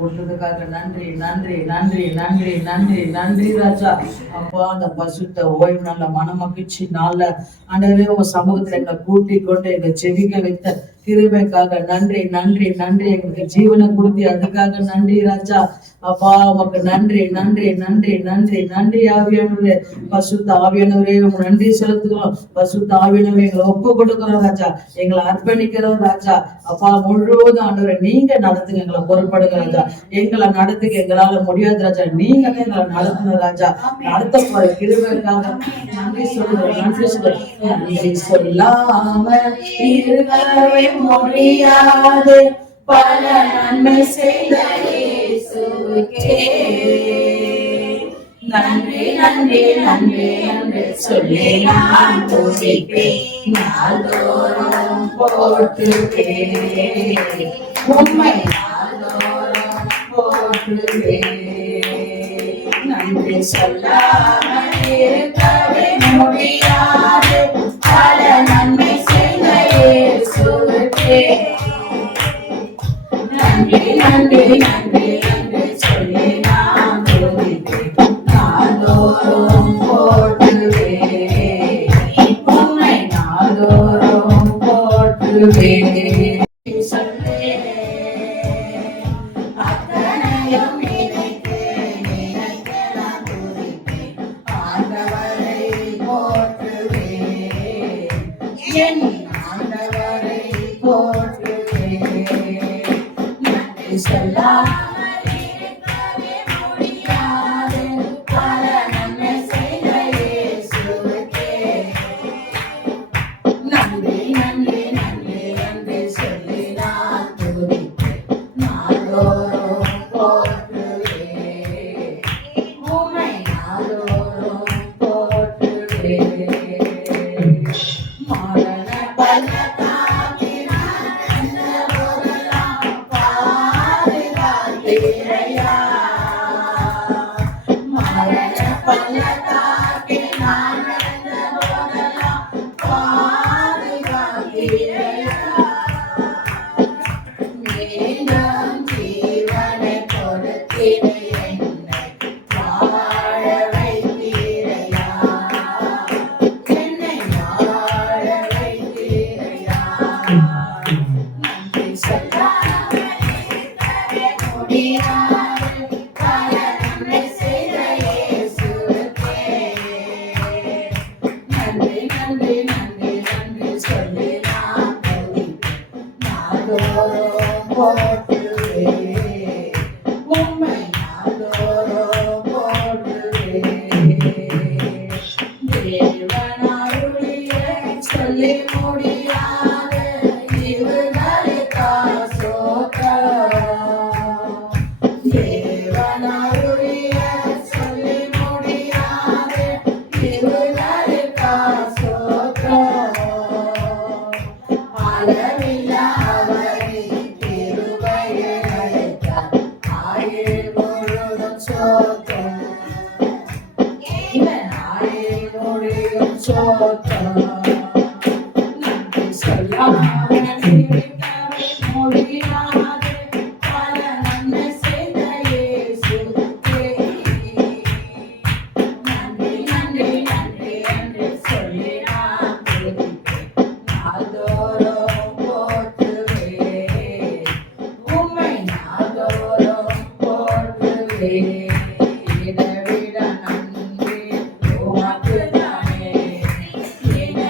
கொடுத்ததுக்காக நன்றி நன்றி நன்றி நன்றி நன்றி நன்றி ராஜா. அப்பா அந்த பசுத்த ஓய்வு நல்ல மனமகிழ்ச்சி நாள்ல ஆண்டவரே உங்க சமூகத்துல எங்களை கூட்டி கொண்டு எங்களை செவிக்க வைத்த கிருபைக்காக நன்றி நன்றி நன்றி. எங்களுக்கு ஜீவனை கொடுத்தி அதுக்காக நன்றி ராஜா. அப்பா உமக்கு நன்றி நன்றி நன்றி நன்றி நன்றி. ஆவியானவரே பசுத்த ஆவியானவரே உங்க நன்றி செலுத்துகிறோம். பசுத்த ஆவியானவரே எங்களை ஒப்பு கொடுக்கிறோம் ராஜா, எங்களை அர்ப்பணிக்கிறோம் ராஜா. அப்பா முழுவதும் ஆண்டவரை நீங்க நடத்துங்க, எங்களை பொறுப்படுங்க ராஜா. எங்களை நடத்துக்க எங்களால முடியாது ராஜா, நீங்க தான் எங்களை நடத்தணும் ராஜா. நடத்த போற கிருபைக்காக நன்றி சொல்லுகிறோம் நன்றி சொல்லுறோம். நன்றி சொல்லாம இருக்கவே முடியாது, பல நன்மை செய்த இயேசுவுக்கே நன்றி நன்றி நன்றி என்று சொல்லி நான் துதிப்பேன், நாள்தோறும் போற்றுவேன் உம்மை, நாள்தோறும் போற்றுவேன். நன்றி சொல்லாமல் இருக்கவே முடியாது, பல நன்மை செய்த இயேசுவுக்கே நன்றி நன்றி நன்றி என்று சொல்லி நான் துதிப்பேன், நாள்தோறும் போற்றுவேன் உம்மை, நாள்தோறும் போற்றுவேன். அத்தனையும் நினைத்து நினைத்து நான் துதிப்பேன், ஆண்டவரை போற்றுவேன், என் ஆண்டவரை போற்றுவேன். நன்றி சொல்லாமல் இருக்கவே முடியாது, பல நன்மை செய்த இயேசுவுக்கே நன்றி நன்றி நன்றி என்று சொல்லி நான் துதிப்பேன், நாள்தோறும் போற்றுவேன் உம்மை, நாள்தோறும் போற்றுவேன். மரண பள்ளத்தாக்கினால் நடந்த போதெல்லாம் பாதுகாத்தீரையா, மரண பள்ளத்தாக்கினால் நடந்த போதெல்லாம் பாதுகாத்தீரையா, மீண்டும் ஜீவனை கொடுத்தீரை, என்னை வாழ வைத்தீரையா, என்னை வாழ வைத்தீரையா. நன்றி சொல்லாமல் இருக்கவே முடியாது, பல நன்மை செய்த இயேசுவுக்கே நன்றி நன்றி நன்றி நன்றி சொல்லி நான் துதிப்பேன், நாள்தோறும் போற்றுவேன் உம்மை, நாள்தோறும் போற்றுவேன். தேவனாருடைய சொல்லி முடியாது இவர்களுக்கா சோத்திரம், தேவனாருடைய சொல்லி முடியாது இவர்களுக்கா சோத்திரம். அளவில்லா அவரின் கிருபையை அழைத்தார், ஆயுள் முழுதும் சோத்திரம், இவன் ஆயுள் முழுதும் சோத்திரம். நன்றி சொல்லாமல் இருக்கவே முடியாது, பல நன்மை செய்த இயேசுவுக்கே நன்றி நன்றி நன்றி என்று சொல்லி நான் துதிப்பேன், நாள்தோறும் போற்றுவேன் உம்மை, நாள்தோறும் போற்றுவேன். இதைவிட நன்றி உமக்குத்தானே, இதை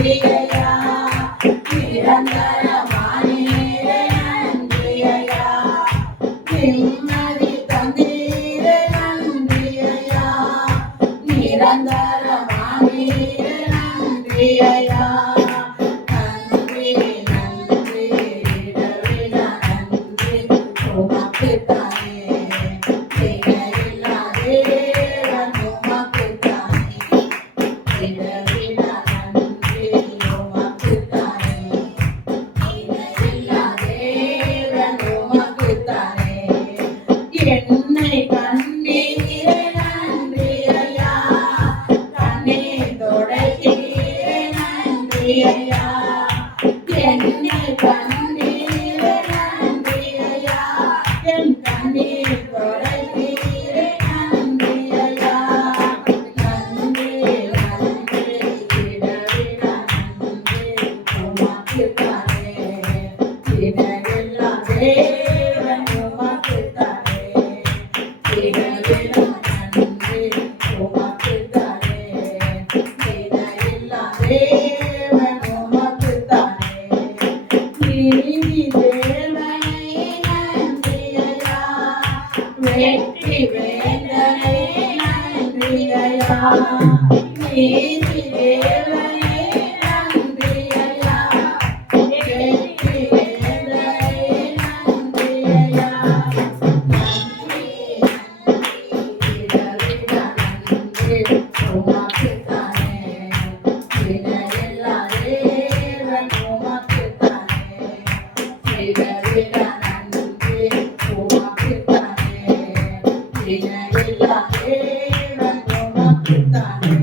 நன்றியா நிரந்தரமானீரே நன்றியா நிம்மதி தந்தீரே நன்றியா நிரந்தரமானீரே நன்றியா நன்றி நன்றி இடவிட நன்றி உமக்கு தானே இணையில்லாதே உமக்கு தானே இடவிட நன்றி உமக்கு தானே இணையில்லாதே உமக்கு தானே என்னை கண்டீரே நன்றி ஐயா கண்ணீர் துடைத்தீரே நன்றி ஐயா என்னை கண்டீரே நன்றி ஐயா என் கண்ணீர் துடைத்தீரே நன்றி ஐயா நன்றி நன்றி இடவிட நன்றி உமக்கு தானே இணையில்லா தேவன் உமக்கு தானே இணையில்லா நன்றி உமக்கு தானே இணையில்லா தேவன் உமக்கு தானே நீதி தேவனை நன்றி ஐயா வெற்றி வேந்தனை நன்றி ஐயா நீதி தேவனை நன்றி ஐயா வெற்றி வேந்தனை நன்றி ஐயா நன்றி இடவிட நன்றி உமக்கு தானே இணையில்லா தேவன் உமக்கு தானே இடவிட நன்றி உமக்கு தானே இணையில்லா தேவன் உமக்கு தானே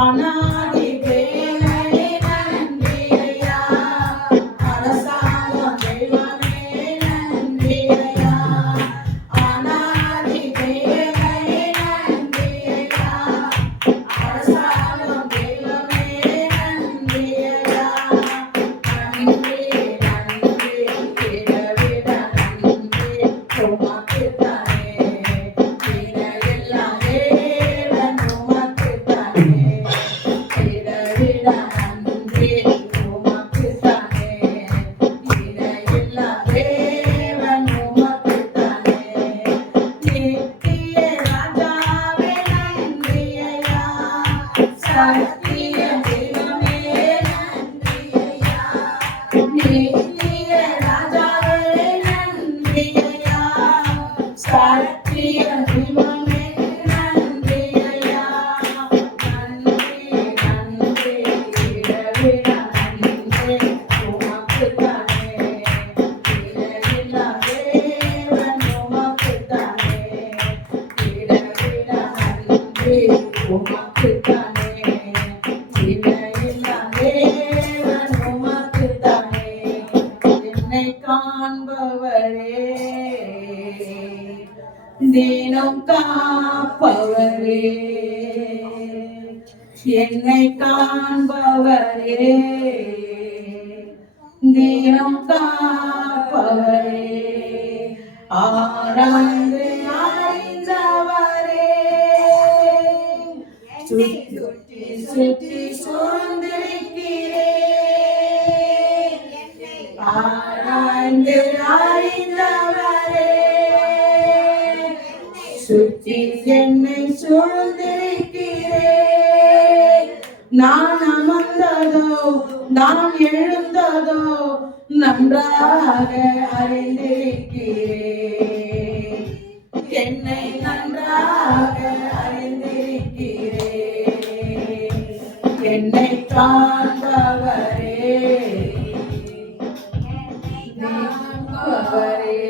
அநாதி தேவனே நன்றி ஐயா அரசாங்கம் தெய்வமே நன்றி ஐயா அநாதி தேவனே நன்றி ஐயா அரசாங்கம் தெய்வமே நன்றி ஐயா நன்றி நன்றி இடவிட நன்றி உமக்கு தானே இணையில்லா தேவன் உமக்கு தானே இடவிட நன்றி உமக்கு தானே இணையில்லா தேவன் உமக்கு தானே நித்திய ராஜாவே நன்றி ஐயா சத்திய தெய்வமே நன்றி ஐயா நித்திய ராஜாவே நன்றி ஐயா சத்திய தெய்வமே நன்றி ஐயா நன்றி நன்றி இடவிட நன்றி உமக்கு தானே இணையில்லா தேவன் உமக்கு தானே இடவிட நன்றி உமக்கு தானே இணையில்லா தேவன் உமக்கு தானே என்னை காண்பவரே தினம் காப்பவரே என்னை காண்பவரே தினம் காப்பவரே ஆராய்ந்து அறிந்தவரே சுற்றி சுற்றி சூழ்ந்திருக்கிறேன் ஆராய்ந்து அறிந்தவரே சுற்றி என்னை சூழ்ந்திருக்கிறேன் நான் அமர்ந்ததோ நான் எழுந்ததோ நன்றாக அறிந்திருக்கிறேன் என்னை நன்றாக அறிந்திருக்கிறேன் என்னை காண்பவரே காண்பவரே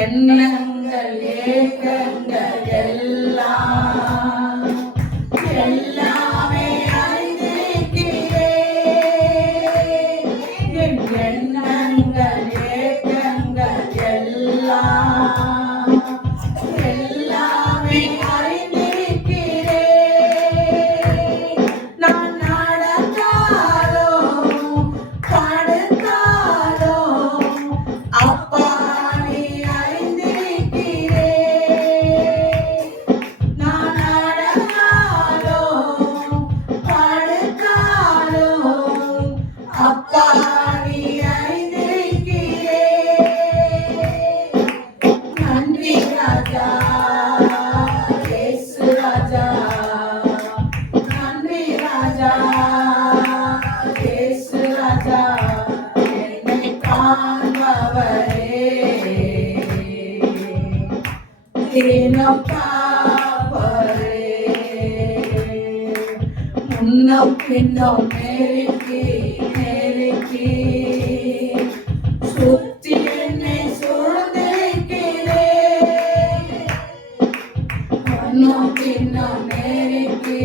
எண்ணங்கள் ஏக்கங்கள் எல்லாம் எல்லாமே அறிந்திருக்கிறேன் என் எண்ணங்கள் ஏக்கங்கள் எல்லாம் எல்லாமே அறிந்திருக்கிறேன் நான் நடந்தாலோ படுத்தாலோ அப்பா நீ அறிந்திருக்கிறேன் முன்னம் பின்னம் நெருக்கி நெருக்கி சுத்தி என்னை சூழ்ந்திருக்கிறே. முன்னம் பின்னம் நெருக்கி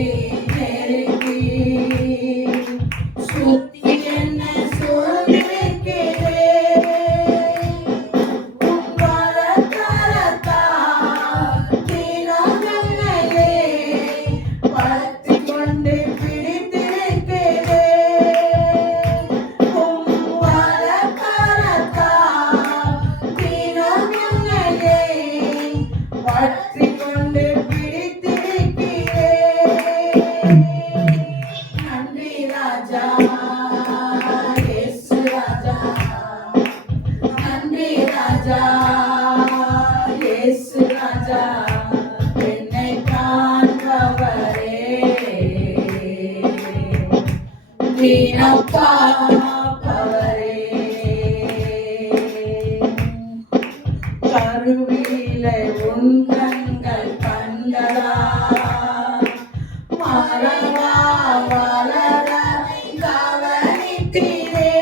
நெருக்கி சுத்தி என்னை சூழ்ந்திருக்கிறே. கருவிலே உன் கண்கள் கண்டதா மரவா வளர கவனித்தீரே.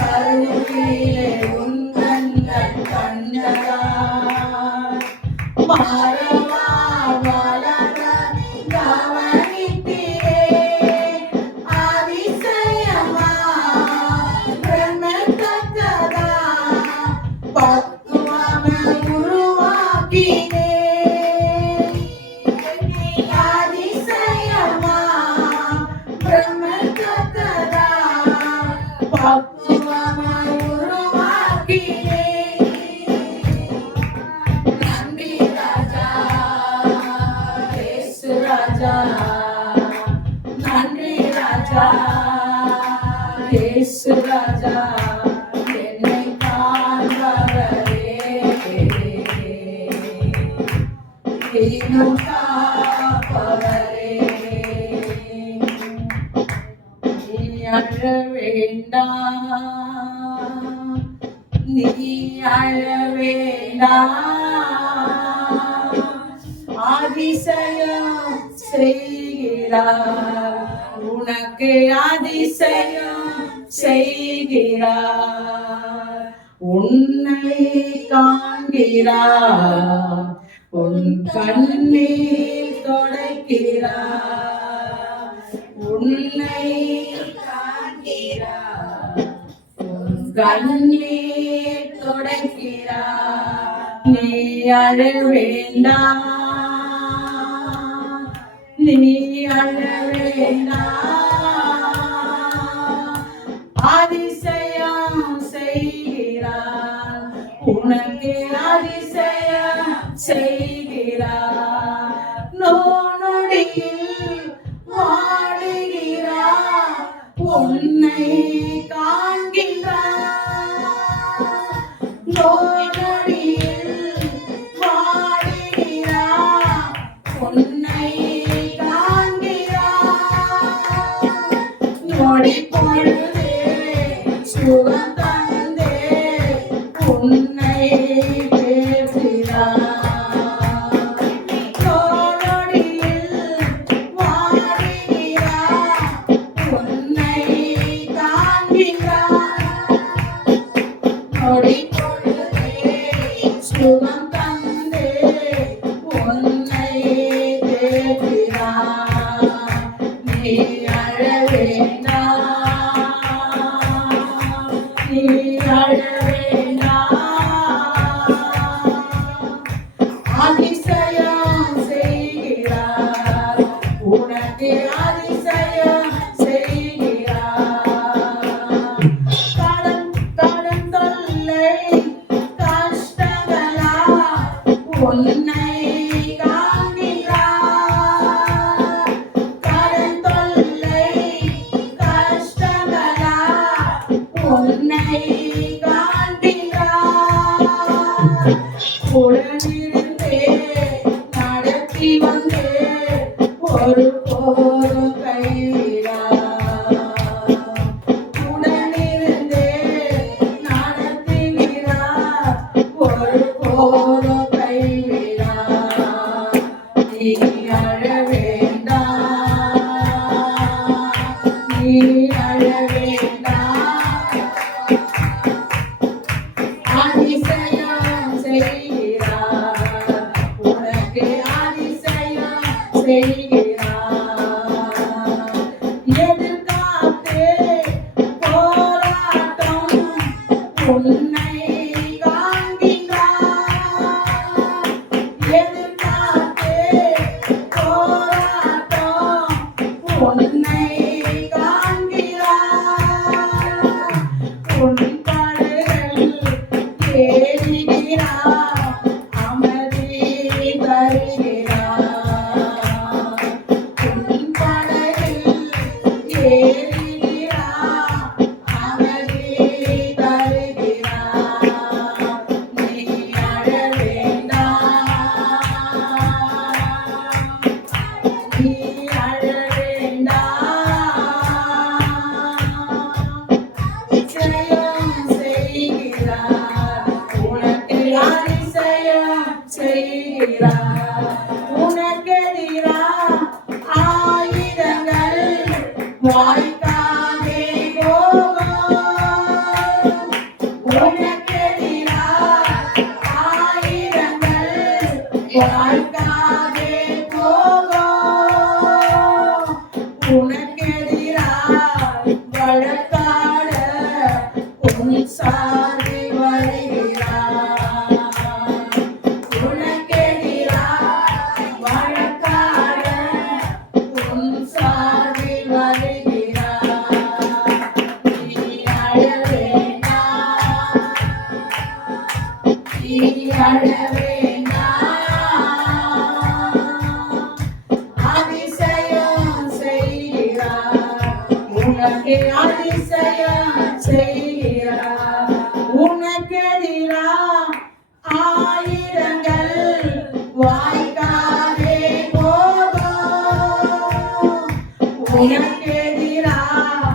கருவிலே உன் கண்கள் கண்டதா மரவா வளர கவனித்தீரே. அதிசயமா பிரம்மத்தக்கதா இயேசு ராஜா என்னை காண்பவரே. தினம் காப்பவரே. நீ அழ வேண்டாம், நீ அழ வேண்டாம். அதிசயம் செய்கிறார், உனக்கு அதிசயம் செய்கிறார். உன்னை காண்கிறார், உன் கண்ணீர் துடைக்கிறார். உன்னை காண்கிறார், உன் கண்ணீர் துடைக்கிறார். நீ அழ வேண்டாம், நீ அழ வேண்டாம். அதிசயம் செய்கிறார், உனக்கு அதிசயம் செய்கிறார். நோனொடியில் வாடுகிறார், உன்னை காண்கின்றார். நோனொடியில் வாடுகிறார், உன்னை காண்கிறார். நொடி பொழுதே சுகம் தந்தே உன்னை பேசுகிறார். நோனொடியில் வாடுகிறார், உன்னை காண்கிறார். நொடி பொழுதே சுகம் தந்தே உன்னை பேசுகிறார். நீ அழ வேண்டாம், நீ அழ வேண்டாம். அதிசயம் செய்கிறார், உனக்கு அதிசயம் செய்கிறார். கடன் கடன் தொல்லை கஷ்டங்களா உன்னை காண்கிறார். கடன் தொல்லை கஷ்டங்களா உன்னை காண்கிறார். உடனிருந்தே நடத்தி வந்தே ஒரு போதும் கைவிடார். உடனிருந்தே நடத்துகிறார், ஒரு போதும் கைவிடார். நீ அழ வேண்டாம், உன்னை காண்கிறார், உன் படைகள் ஏறுகிறார், அமைதி தருகிறார். உன் படைகள் ஏறுகிறார், அமைதி தருகிறார். நீ அழ வேண்டாம், நீ அழ வேண்டாம். அதிசயம் செய்கிறார், உனக்கு அதிசயம் செய்கிறார். உனக்கெதிராக ஆயுதங்கள் வாய்க்காதே போகும். உனக்கெதிராக ஆயுதங்கள் வாய்க்காதே போகும். உனக்கெதிராக வழக்காட உன் சார்பில் வருகிறார். உனக்கெதிராக வழக்காட உன் சார்பில் வருகிறார். நீ அழ வேண்டாம், நீ அழ வேண்டாம். அதிசயம் செய்கிறார், உனக்கு அதிசயம் செய்கிறார். உனக்கெதிராக ஆயிரங்கள் வாய்க்காதே போகும். உனக்கெதிராக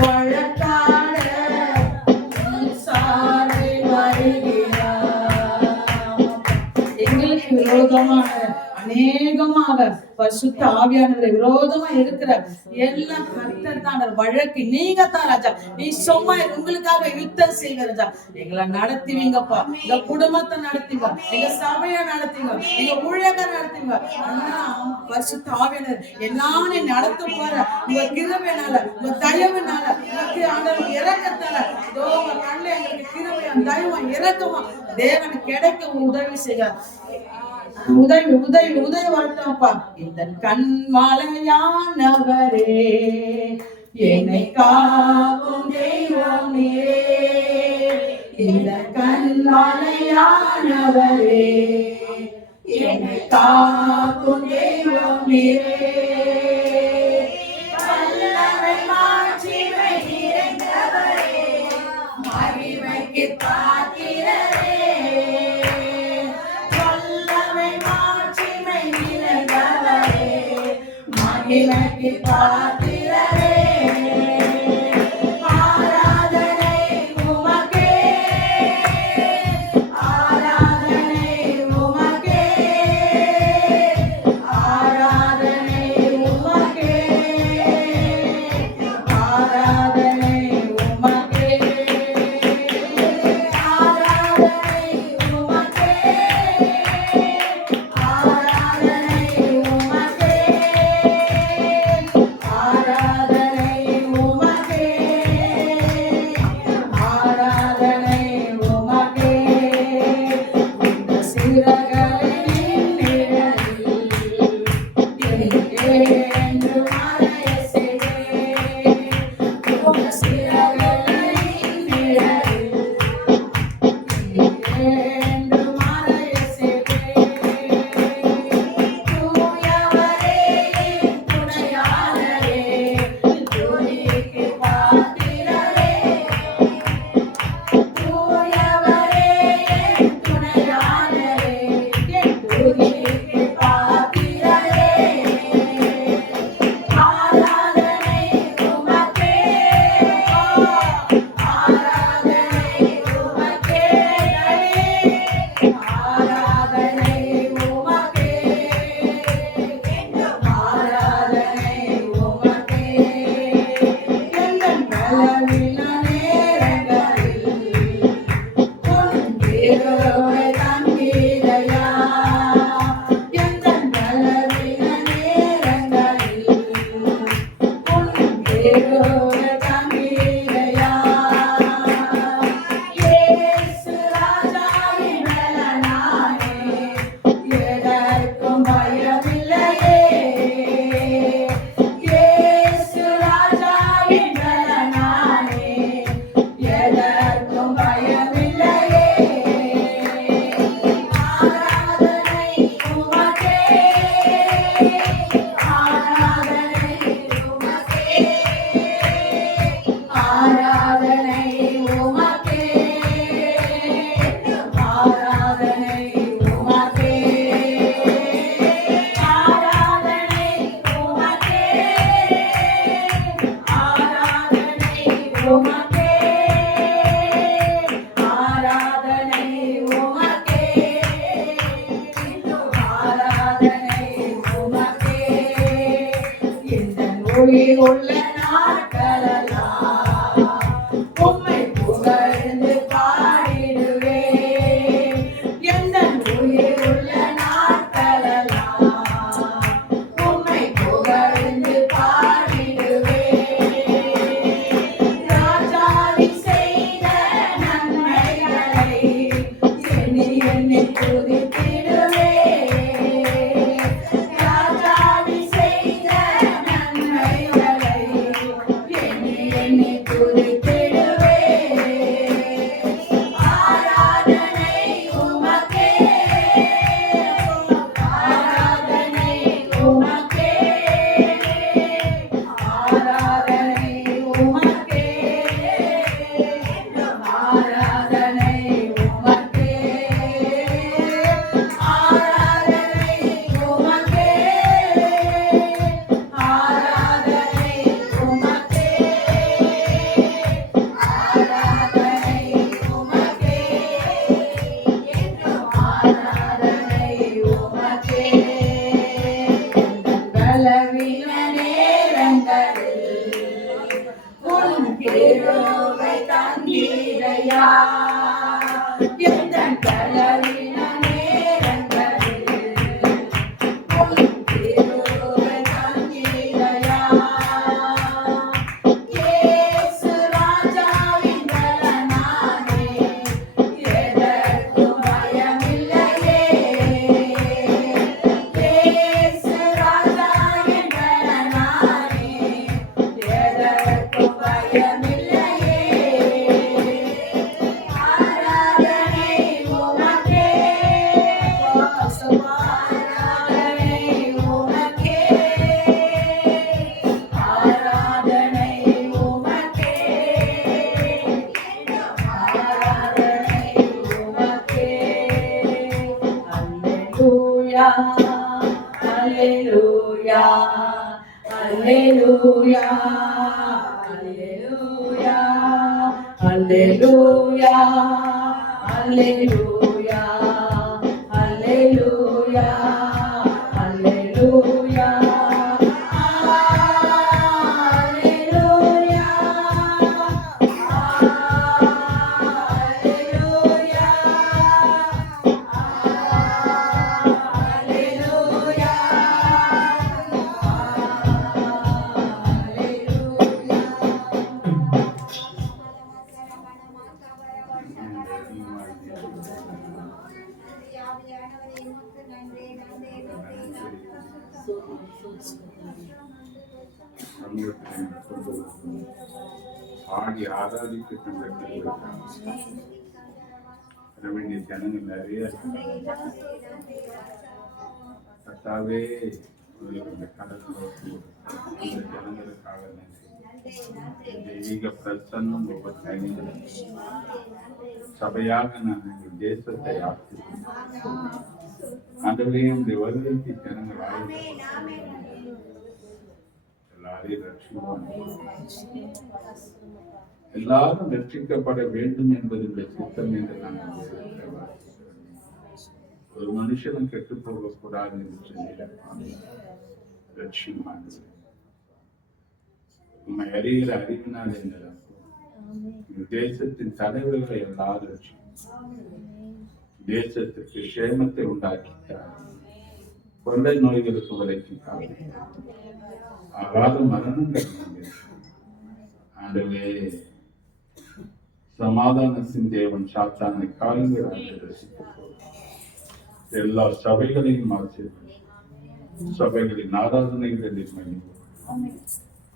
வழக்காட உன் சார்பில் வருகிறார். எங்களுக்கு விரோதமான அநேகமாக பரிசுத்த ஆவியானவரை விரோதமா இருக்கிற எல்லாம் கர்த்தர் தான் வழக்கு. நீங்க தான் ராஜா, நீ சும்மா உங்களுக்காக யுத்தம் செய்யுங்க ராஜா. எங்களை நடத்துவீங்கப்பா, எங்க குடும்பத்தை நடத்துங்க, எங்க சபையை நடத்துங்க, எங்க ஊழியர்கள் நடத்துங்க. ஆனா பரிசுத்த ஆவியானவர் எல்லாம் நீ நடத்த போற உங்க கிருபையினால, உங்க தயவுனால, உங்க இறக்கத்தால, இதோ உங்க கண்ணுல எங்களுக்கு கிருபையும் தயவும் இறக்கமா தேவன் கிடைக்க உதவி செய்ய. உதவி உதவி உதவி வரட்டப்பா. இந்த கண்மலையானவரே, என்னை காக்கும் தெய்வம் நீரே. இந்த கண்மலையானவரே, என்னை காக்கும் தெய்வம் நீரே. வல்லமை மாட்சிமை நிறைந்தவரே, மகிமைக்கு பாத்திரரே. மகிமைக்கு பாத்திரரே, ஆராதனை உமக்கே, ஆராதனை உமக்கே, ஆராதனை உமக்கே, ஆராதனை உமக்கே, ஆராதனை உமக்கே, ஆராதனை உமக்கே, ஆராதனை உமக்கே, ஆராதனை உமக்கே, ஆராதனை உமக்கே. இந்த உயிர் உள்ள நாட்களெல்லாம் உம்மை புகழ்ந்து பாடிடுவேன். எந்த உயிர் உள்ள நாட்களெல்லாம் உம்மை புகழ்ந்து பாடிடுவேன். ராஜாதி செய்த நன்மைகளை எண்ணி எண்ணி துதித்திடுவேன். ராஜாதி செய்த நன்மைகளை எண்ணி எண்ணி துதித்திடுவேன். ஆராதனை உமக்கே, ஆராதனை உமக்கே, ஆராதனை உமக்கே, ஆராதனை உமக்கே, ஆராதனை உமக்கே, ஆராதனை உமக்கே, ஆராதனை உமக்கே, ஆராதனை உமக்கே. பலவீன நேரங்களில் உன் கிருபை தந்தீரையா. எந்தன் பலவீன நேரங்களில் உன் கிருபை தந்தீரையா. இயேசு ராஜாவின் பலனாலே எதற்கும் பயமில்லையே. இயேசு ராஜாவின் பலனாலே எதற்கும் பயமில்லையே. ஆராதனை உமக்கே, ஆராதனை உமக்கே, ஆராதனை உமக்கே, ஆராதனை உமக்கே. அல்லேலூயா, அல்லேலூயா, அல்லேலூயா, அல்லேலூயா, அல்லேலூயா, அல்லேலூயா, அல்லேலூயா, அல்லேலூயா, ஆடி ஆராதிக்கின்ற வேண்டிய ஜனங்கள் நிறைய கட்டாவே இந்த கடற்கரை அந்த ஜனங்களுக்காக தெய்வீக பிரசன்னம் ஒவ்வொரு தனிகளும் சபையாக நான் எங்கள் தேசத்தை ஆட்சி ஆண்டவரையும் இந்த வருகைக்கு ஜனங்கள் எல்லாரையும் ரட்சிப்பான். எல்லாரும் ரட்சிக்கப்பட வேண்டும் என்பது சித்தம் என்று நான் ஒரு மனுஷனும் கெட்டு போகக்கூடாது என்று சொல்லி ரட்சிப்பான். உண்மை அறிகிற அறிவினால் என்ன தேசத்தின் தலைவர்களை எல்லாரும் தேசத்திற்கு சேமத்தை உண்டாக்கிட்டார். கொள்ளை நோய்களுக்கு விலக்கிட்டார். அகாத மரணங்கள் ஆண்டவே சமாதானத்தின் தேவன் சாத்தானை காலங்கள் எல்லா சபைகளையும் ஆசீர்வதித்து சபைகளின் ஆராதனைகளில்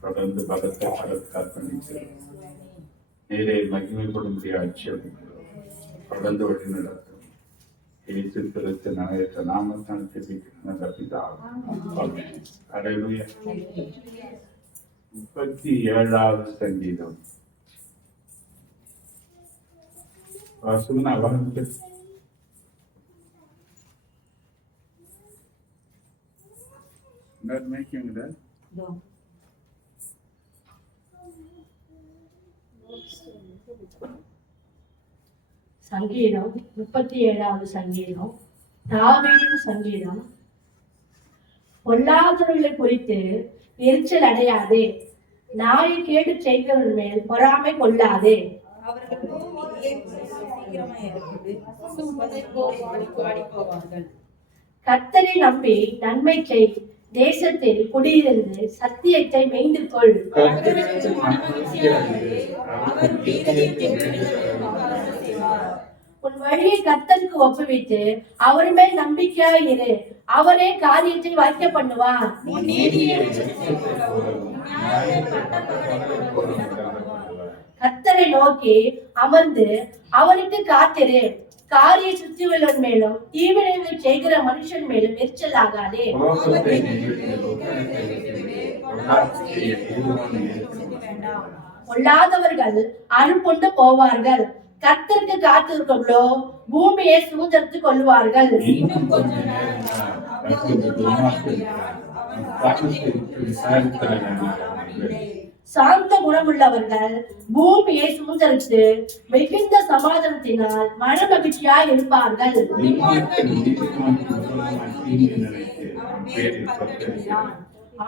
தொடர்ந்து பலத்தை அர்ப்பணித்து நேரே மகிமைப்படும்படி ஆட்சியமைக்கிறோம். தொடர்ந்து வழி நடத்தும் இயேசு கிறிஸ்து நாயக நாமத்தான் ஜெபிக்கிற பிதாவே. அல்லேலூயா. 37வது சங்கீதம் வாசுனா வாங்க. Not making that. No. சங்கீதம் 37வது சங்கீதம், தாவீதின் சங்கீதம். பொல்லாதவர்களை குறித்து எரிச்சல் அடையாதே, நாயை கேடு செய்கிறவர்கள் மேல் பொறாமை கொள்ளாதே. அவர்கள் பூமியிலே சீக்கிரமாய் இருக்குது, புதைப்போம், வாடி போவார்கள். கர்த்தரை நம்பி நன்மை செய், தேசத்தில் குடியிருந்து சத்தியத்தை மேய்ந்து கொள். கர்த்தருக்கு மகிழ்ச்சியாயிரு, அவர் நீதியின் விடுதலை செய்வார். உன் வழியை கர்த்தருக்கு ஒப்புவித்து அவர் மேல் நம்பிக்கையாய் இரு, அவரே காரியத்தை வாய்க்க பண்ணுவார். உன் நீதியை வெளிச்சத்தைப் போலவும், நியாயத்தை பட்டப்பகலைப் போலவும் விளக்குவார். கர்த்தரை நோக்கி அமர்ந்து அவருக்கு காத்திரு, காரிய சுத்தியுள்ளவன் மேலும் தீவிரங்களை செய்கிற மனுஷன் மேலும் எரிச்சல் ஆகாதே. கோபத்தை நிறுத்தி உக்கிரத்தை விட்டுவிடு, பொல்லாப்புக்கு எதுவும் வேண்டாம். பொல்லாதவர்கள் அரும்பொண்டு போவார்கள், கர்த்தருக்கு காத்திருக்கவர்களோ பூமியை சுதந்திரத்துக் கொள்வார்கள். இன்னும் கொஞ்ச நேரம் தான், அப்பொழுது துன்மார்க்கன் அவன் பாவத்தை விட்டு விசாரித்தல் அவனில்லை. சாந்த குணமுள்ளவர்கள் பூமியை சுதந்திரித்து மிகுந்த சமாதானத்தினால் மன மகிழ்ச்சியாய் இருப்பார்கள். துன்மார்க்கன் நீதிமான் குற்றவாளி தீங்கு நினைத்து அவன் பேரில் பற்றுகிறான்.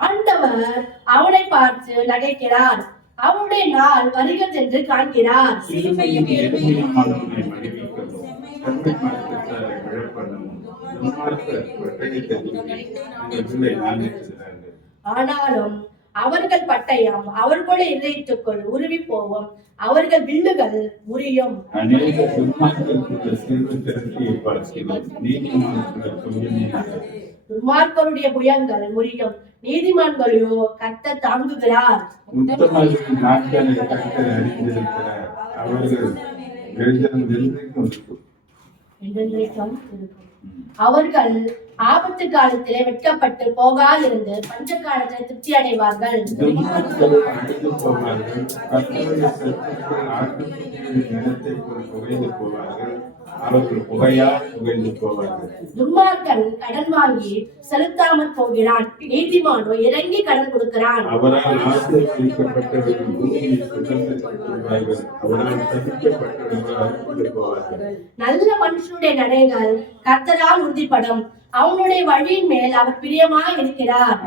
ஆண்டவர் அவனை பார்த்து நகைக்கிறார், அவனுடைய நாள் வருகிறது என்று காண்கிறார். சிறுமையும் எளிமையுமானவனை மகிழ்விக்கவும், செம்மை மாற்றத்தாரை விழப்பண்ணவும், துன்மார்க்கர் வெட்டடித்த தூக்கி உங்கள் பிள்ளை நாணிக்கிறார்கள். ஆனாலும் அவர்கள் பட்டயம் அவர்களுடைய இதயத்துக்குள் உருவி போகும், அவர்கள் வில்லுகள் முறியும். அநேக துன்மார்க்கருக்குள்ள செல்வ திரட்டியை பார்க்கிறோம், நீதிமானுக்குள்ள கொஞ்சமே இல்லை. துன்மார்க்கருடைய புயங்கள் முறியும், நீதிமான்களையோ கர்த்தர் தாங்குகிறார். உத்தமர்களின் நாட்களை கர்த்தர் அறிந்திருக்கிறார், அவர்கள் எழுதும் என்றைக்கும் இருக்கும். என்றென்றைக்கும் இருக்கும். அவர்கள் ஆபத்து காலத்திலே வெட்கப்பட்டு போகாதிருந்து பஞ்ச காலத்தில் திருப்தி அடைவார்கள். துன்மார்க்கர் அழிந்து போவார்கள், கர்த்தருடைய சத்துருக்கள் ஆட்டுக்குட்டிகளின் நிலத்தைப் போல் புகைந்து போவார்கள், அவர்கள் புகையால் புகைந்து போவார்கள். துன்மார்க்கன் கடன் வாங்கி செலுத்தாமல் போகிறான், நீதிமானோ இறங்கி கடன் கொடுக்கிறான். அவரால் ஆசீர்வதிக்கப்பட்டவர்கள் பூமியை சுதந்திரித்துக் கொள்வார்கள், அவரால் சபிக்கப்பட்டவர்கள் அறுப்புண்டு போவார்கள். நல்ல மனுஷனுடைய நடைகள் கர்த்தரால் உறுதிப்படும், அவனுடைய வழியின் மேல் அவர் பிரியமாய் இருக்கிறார்.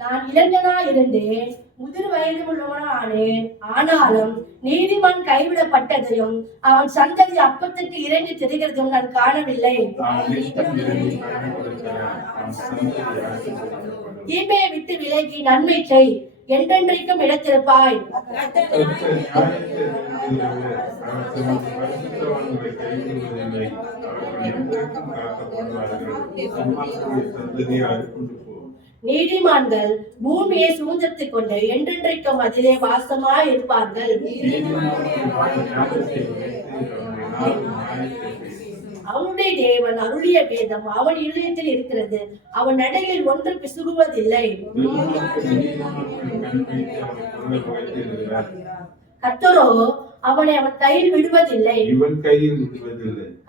நான் இளைஞனாய் இருந்தேன், முதிர் வயது உள்ளவனானேன், ஆனாலும் நீதிமான் கைவிடப்பட்டதையும் அவன் சந்ததி அப்பத்துக்கு இறங்கி திரிகிறதையும் நான் காணவில்லை. தீமையை விட்டு விலகி நன்மை செய், என்றென்றைக்கும் இடத்திருப்பாய். நீதிமான்கள் பூமியை சுதந்திரத்துக் கொண்டு என்றென்றைக்கும் அதிலே வாசமாய் இருப்பார்கள். அவனுடைய தேவன் அருளிய வேதம் அவன் இதயத்தில் இருக்கிறது, அவன் நடையில் ஒன்று பிசுகுவதில்லை. கர்த்தரோ அவனை அவன் கையில் விடுவதில்லை.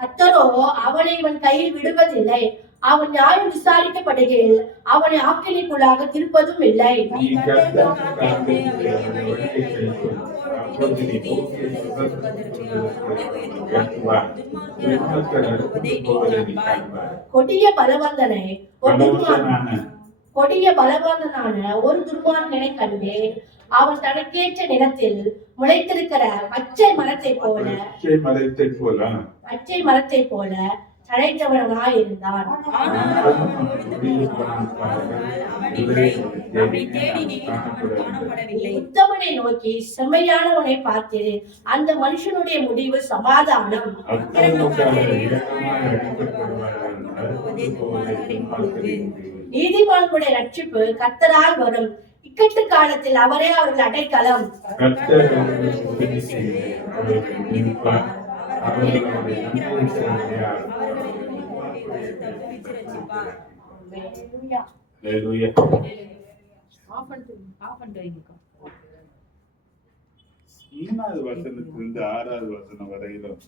கர்த்தரோ அவனை இவன் கையில் விடுவதில்லை. அவன் நியாயம் விசாரிக்கப்படுகையில் அவனை ஆக்கினைக்குள்ளாக திருப்பதும் இல்லை. கொடிய பலவந்தனான ஒரு துன்மார்க்கனை கண்டேன், அவன் தனக்கேற்ற நிலத்தில் முளைத்திருக்கிற பச்சை மரத்தை போல தழைத்தவனாய் இருந்தான். உத்தமனை நோக்கி செம்மையானவனை பார்த்தேன், அந்த மனுஷனுடைய முடிவு சமாதானம். நீதிமான்களுடைய ரட்சிப்பு கர்த்தரால் வரும், இக்கட்டு காலத்தில் அவரே அவர்கள் அடைக்கலம். மூணாவது வசனத்திலிருந்து 6வது வசனம் வரையிலும்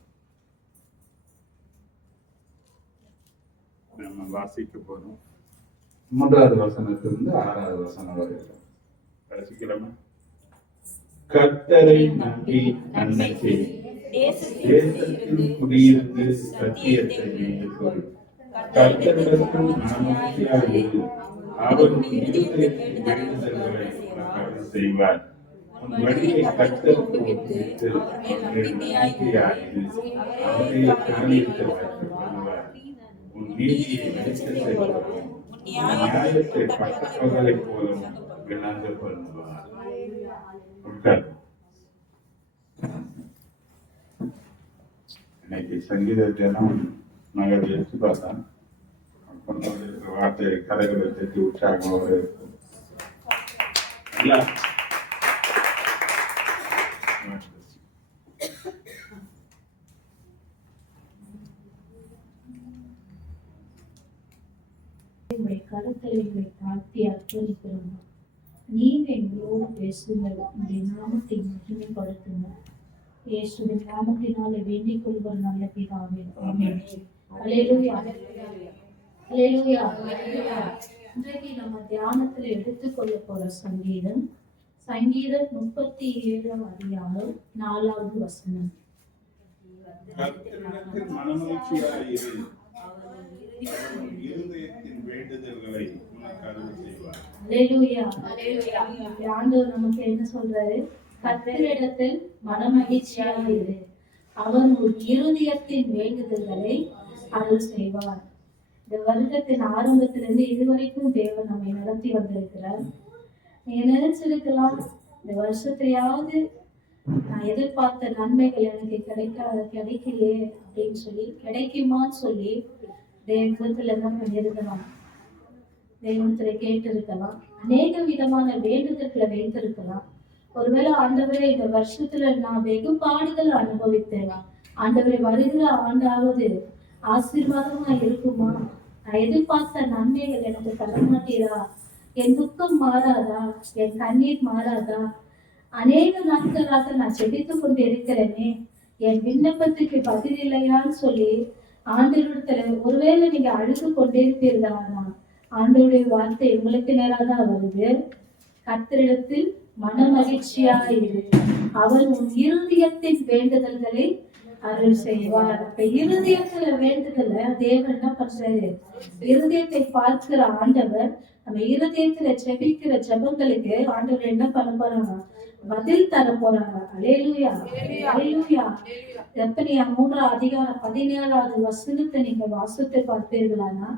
நம்ம வாசிக்க போறோம். 3வது வசனத்திலிருந்து 6வது வசனம் வரையிலும் வாசிக்கிறோமா? கர்த்தரை நம்பி நன்மை செய். தேசத்தில் குடியிருந்து சத்தியத்தை நினைத்துக்கொள். கர்த்தரிடத்தில் மனமகிழ்ச்சியாய் இரு. அவர் உன் இருதயத்தின் வேண்டுதல்களை உனக்கு அருள் செய்வார். உன் வழியை கர்த்தருக்கு ஒப்புவித்து அவருடைய நம்பிக்கையாய் இரு. அவருடைய காரியத்தை வைத்துக்கொள்வார். உன் நீதியை வெளிச்சத்தை போலவும் உன் நியாயத்தை பட்டப்பகலைப் போலவும் விளங்க பண்ணுவார். உட்கார். இன்னைக்கு சங்கீத தினம் நாங்கள் எடுத்து பார்த்தா வார்த்தை கதைகளை தட்டி உற்சாகமாக இருக்கும். கருத்தலைகளை தாழ்த்தி அர்ப்பணிக்கிறோம். நீங்க எங்களோடு பேசுங்கள், உங்களுடைய நாமத்தை மகிமைப்படுத்துங்க. இயேசுவின் நாமத்தினாலே வேண்டிக் கொள்வர் நல்ல பிதாவே. ஆமென். அல்லேலூயா. அல்லேலூயா. இன்றைக்கு நம்ம தியானத்துல எடுத்துக்கொள்ள போற சங்கீதம் 37 அதிகாரம் 4வது வசனம். கர்த்தரிடத்தில் மனமகிழ்ச்சியாய் இரு. அவர் இருதயத்தின் வேண்டுதல்களை உனக்கு அருள் செய்வார். அல்லேலூயா. ஆண்டவர் நமக்கு என்ன சொல்றாரு? கர்த்தரிடத்தில் மனமகிழ்ச்சியாக இரு, அவர் உன் இருதயத்தின் வேண்டுதல்களை அருள் செய்வார். இந்த வருடத்தின் ஆரம்பத்திலிருந்து இதுவரைக்கும் தேவன் நம்மை நடத்தி வந்திருக்கிறார். நீங்க நினைச்சிருக்கலாம், இந்த வருஷத்தையாவது நான் எதிர்பார்த்த நன்மைகள் எனக்கு கிடைக்கலையே அப்படின்னு சொல்லி, கிடைக்குமான்னு சொல்லி தேவத்துல என்ன பண்ணியிருக்கலாம், தெய்வத்துல கேட்டு இருக்கலாம், அநேக விதமான வேண்டுதல்களை வைத்திருக்கலாம். ஒருவேளை ஆண்டவரே இந்த வருஷத்துல நான் வெகு பாடுகளை அனுபவித்தேன், ஆண்டவரை வருகிற ஆண்டாவது ஆசீர்வாதமா இருக்குமா, நான் எதிர்பார்த்த நன்மைகள் எனக்கு தரமாட்டீரா, என் துக்கம் மாறாதா, என் கண்ணீர் மாறாதா, அநேக நாட்களாக நான் செபித்து கொண்டு இருக்கிறேனே, என் விண்ணப்பத்துக்கு பதில் இல்லையான்னு சொல்லி ஆண்டவரிடத்துல ஒருவேளை நீங்க அழுது கொண்டே இருப்பீர்களா, ஆண்டவருடைய வார்த்தை உங்களுக்கு நேராக தான் வருது. கர்த்தரிடத்தில் மனமகிழ்ச்சியாக இரு, அவர் உன் இருதயத்தின் வேண்டுதல்களை அருள் செய்வார். அப்ப இருதயத்துல வேண்டுதல தேவன் என்ன பண்றாரு? இருதயத்தை பார்க்கிற ஆண்டவர் நம்ம இருதயத்துல ஜெபிக்கிற ஜெபங்களுக்கு ஆண்டவர் என்ன பண்ண போறாங்க? பதில் தர போறாங்க. அல்லேலூயா. அல்லேலூயா. எத்தனையா 3 அதிகாரம் 17வது வசனத்தை நீங்க வாசித்து பார்ப்பீர்களானா,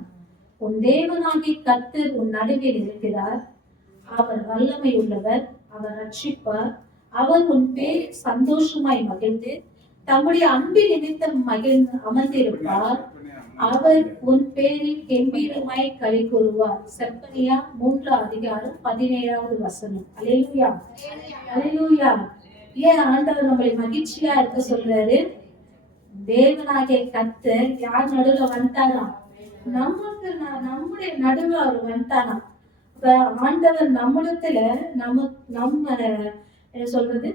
உன் தேவனாகி கர்த்தர் உன் நடுவில் இருக்கிறார், அவர் வல்லமை உள்ளவர், அவர் ரட்சிப்பார், அவர் உன் பேர் சந்தோஷமாய் மகிழ்ந்து தம்முடைய அன்பின் நிமித்தம் அமர்ந்திருப்பார், அவர் உன் பேரில் கெம்பீரமாய் களி கூறுவார். செப்பனியா 3 அதிகாரம் 17வது வசனம். அல்லேலூயா. அல்லேலூயா. ஏன் ஆண்டவர் நம்மளை மகிழ்ச்சியா இருக்க சொல்றாரு? தேவனாகிய கர்த்தர் யார் நடுவுல வந்துட்டாராம்? நம்முடைய நடுவுல அவர் வந்துட்டாராம். ஆண்டவர் நம்மிடத்துல நம்ம என்ன சொல்றது,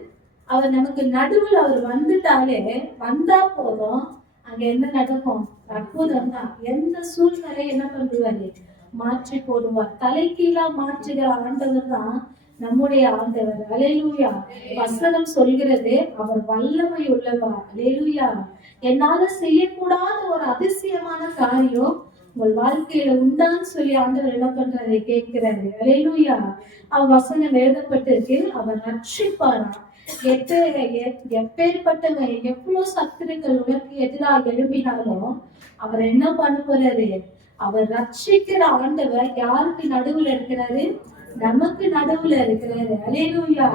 அவர் நமக்கு நடுவுல அவர் வந்துட்டாலே, வந்தா போதும் அங்க என்ன நடக்கும்? அற்புதம் தான். எந்த சூழ்நிலை என்ன பண்ணுவாரு? மாற்றி போடுவார். தலைகீழா மாற்றுகிற ஆண்டவர் தான் நம்முடைய ஆண்டவர். அல்லேலூயா. வசனம் சொல்கிறது அவர் வல்லமை உள்ளவர். அல்லேலூயா. என்னால செய்யக்கூடாத ஒரு அதிசயமான காரியம் உங்கள் வாழ்க்கையில உண்டான்னு சொல்லி ஆண்டவர் என்ன பண்றாரு? கேட்கிறாரு. அல்லேலூயா. அவர் வசனம் எழுதப்பட்டிருக்கு, அவர் ரட்சிப்பாரா. எப்பேற்பட்டவன் எவ்வளவு சத்துருக்கள் உனக்கு எதிராக எழுப்பினாலும் அவர் என்ன பண்ண போறாரு? அவர் ரட்சிக்கிற ஆண்டவர் யாருக்கு நடுவுல இருக்கிறாரு? நமக்கு நடுவுல இருக்கிறாரு. அல்லேலூயா.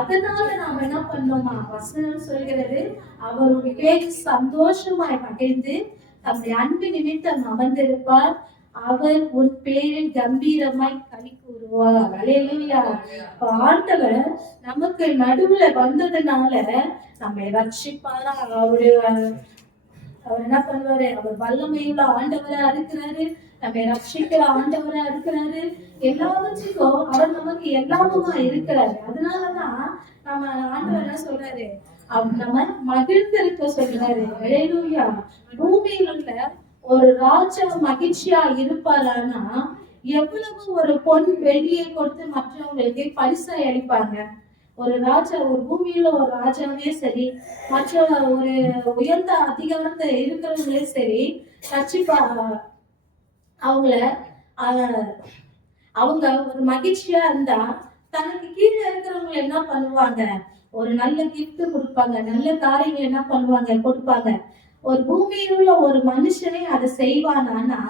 அதனால நாம என்ன பண்ணோமா? வசனம் சொல்கிறது, அவருடைய சந்தோஷமாய் மகிழ்ந்து தம்முடைய அன்பு நிமித்தம் அமர்ந்திருப்பார், அவர் உன் பேரில் கம்பீரமாய் களி கூறுவார். அல்லேலூயா. ஆண்டவர் நமக்கு நடுவுல வந்ததுனால நம்மை ரட்சிப்பாரா. அவர் என்ன பண்ணுவாரு? அவர் வல்லமையுள்ள ஆண்டவரா இருக்கிறாரு, நம்மை ரட்சிக்கிற ஆண்டவரா இருக்கிறாரு. எல்லாவற்றுக்கும் அவர் நமக்கு எல்லாமுமா இருக்கிறாரு. அதனாலதான் நம்ம ஆண்டவர் என்ன சொல்றாரு? நம்ம மகிழ்ந்திருக்க சொல்றாரு. அல்லேலூயா. பூமியில் உள்ள ஒரு ராஜா மகிழ்ச்சியா இருப்பாரானா எவ்வளவு ஒரு பொன் வெள்ளியை கொடுத்து மற்றவங்களுக்கு பரிசா அளிப்பாங்க. ஒரு ராஜா, ஒரு பூமியில ஒரு ராஜாவே சரி, மற்ற ஒரு உயர்ந்த அதிகாரத்தை இருக்கிறவங்களே சரி, கண்டிப்பா அவங்கள அஹ், அவங்க ஒரு மகிழ்ச்சியா இருந்தா தனக்கு கீழே இருக்கிறவங்க என்ன பண்ணுவாங்க, ஒரு நல்ல gift கொடுப்பாங்க, நல்ல காரியங்கள் என்ன பண்ணுவாங்க கொடுப்பாங்க. ஒரு பூமியில் உள்ள ஒரு மனுஷனே அதை செய்வானா,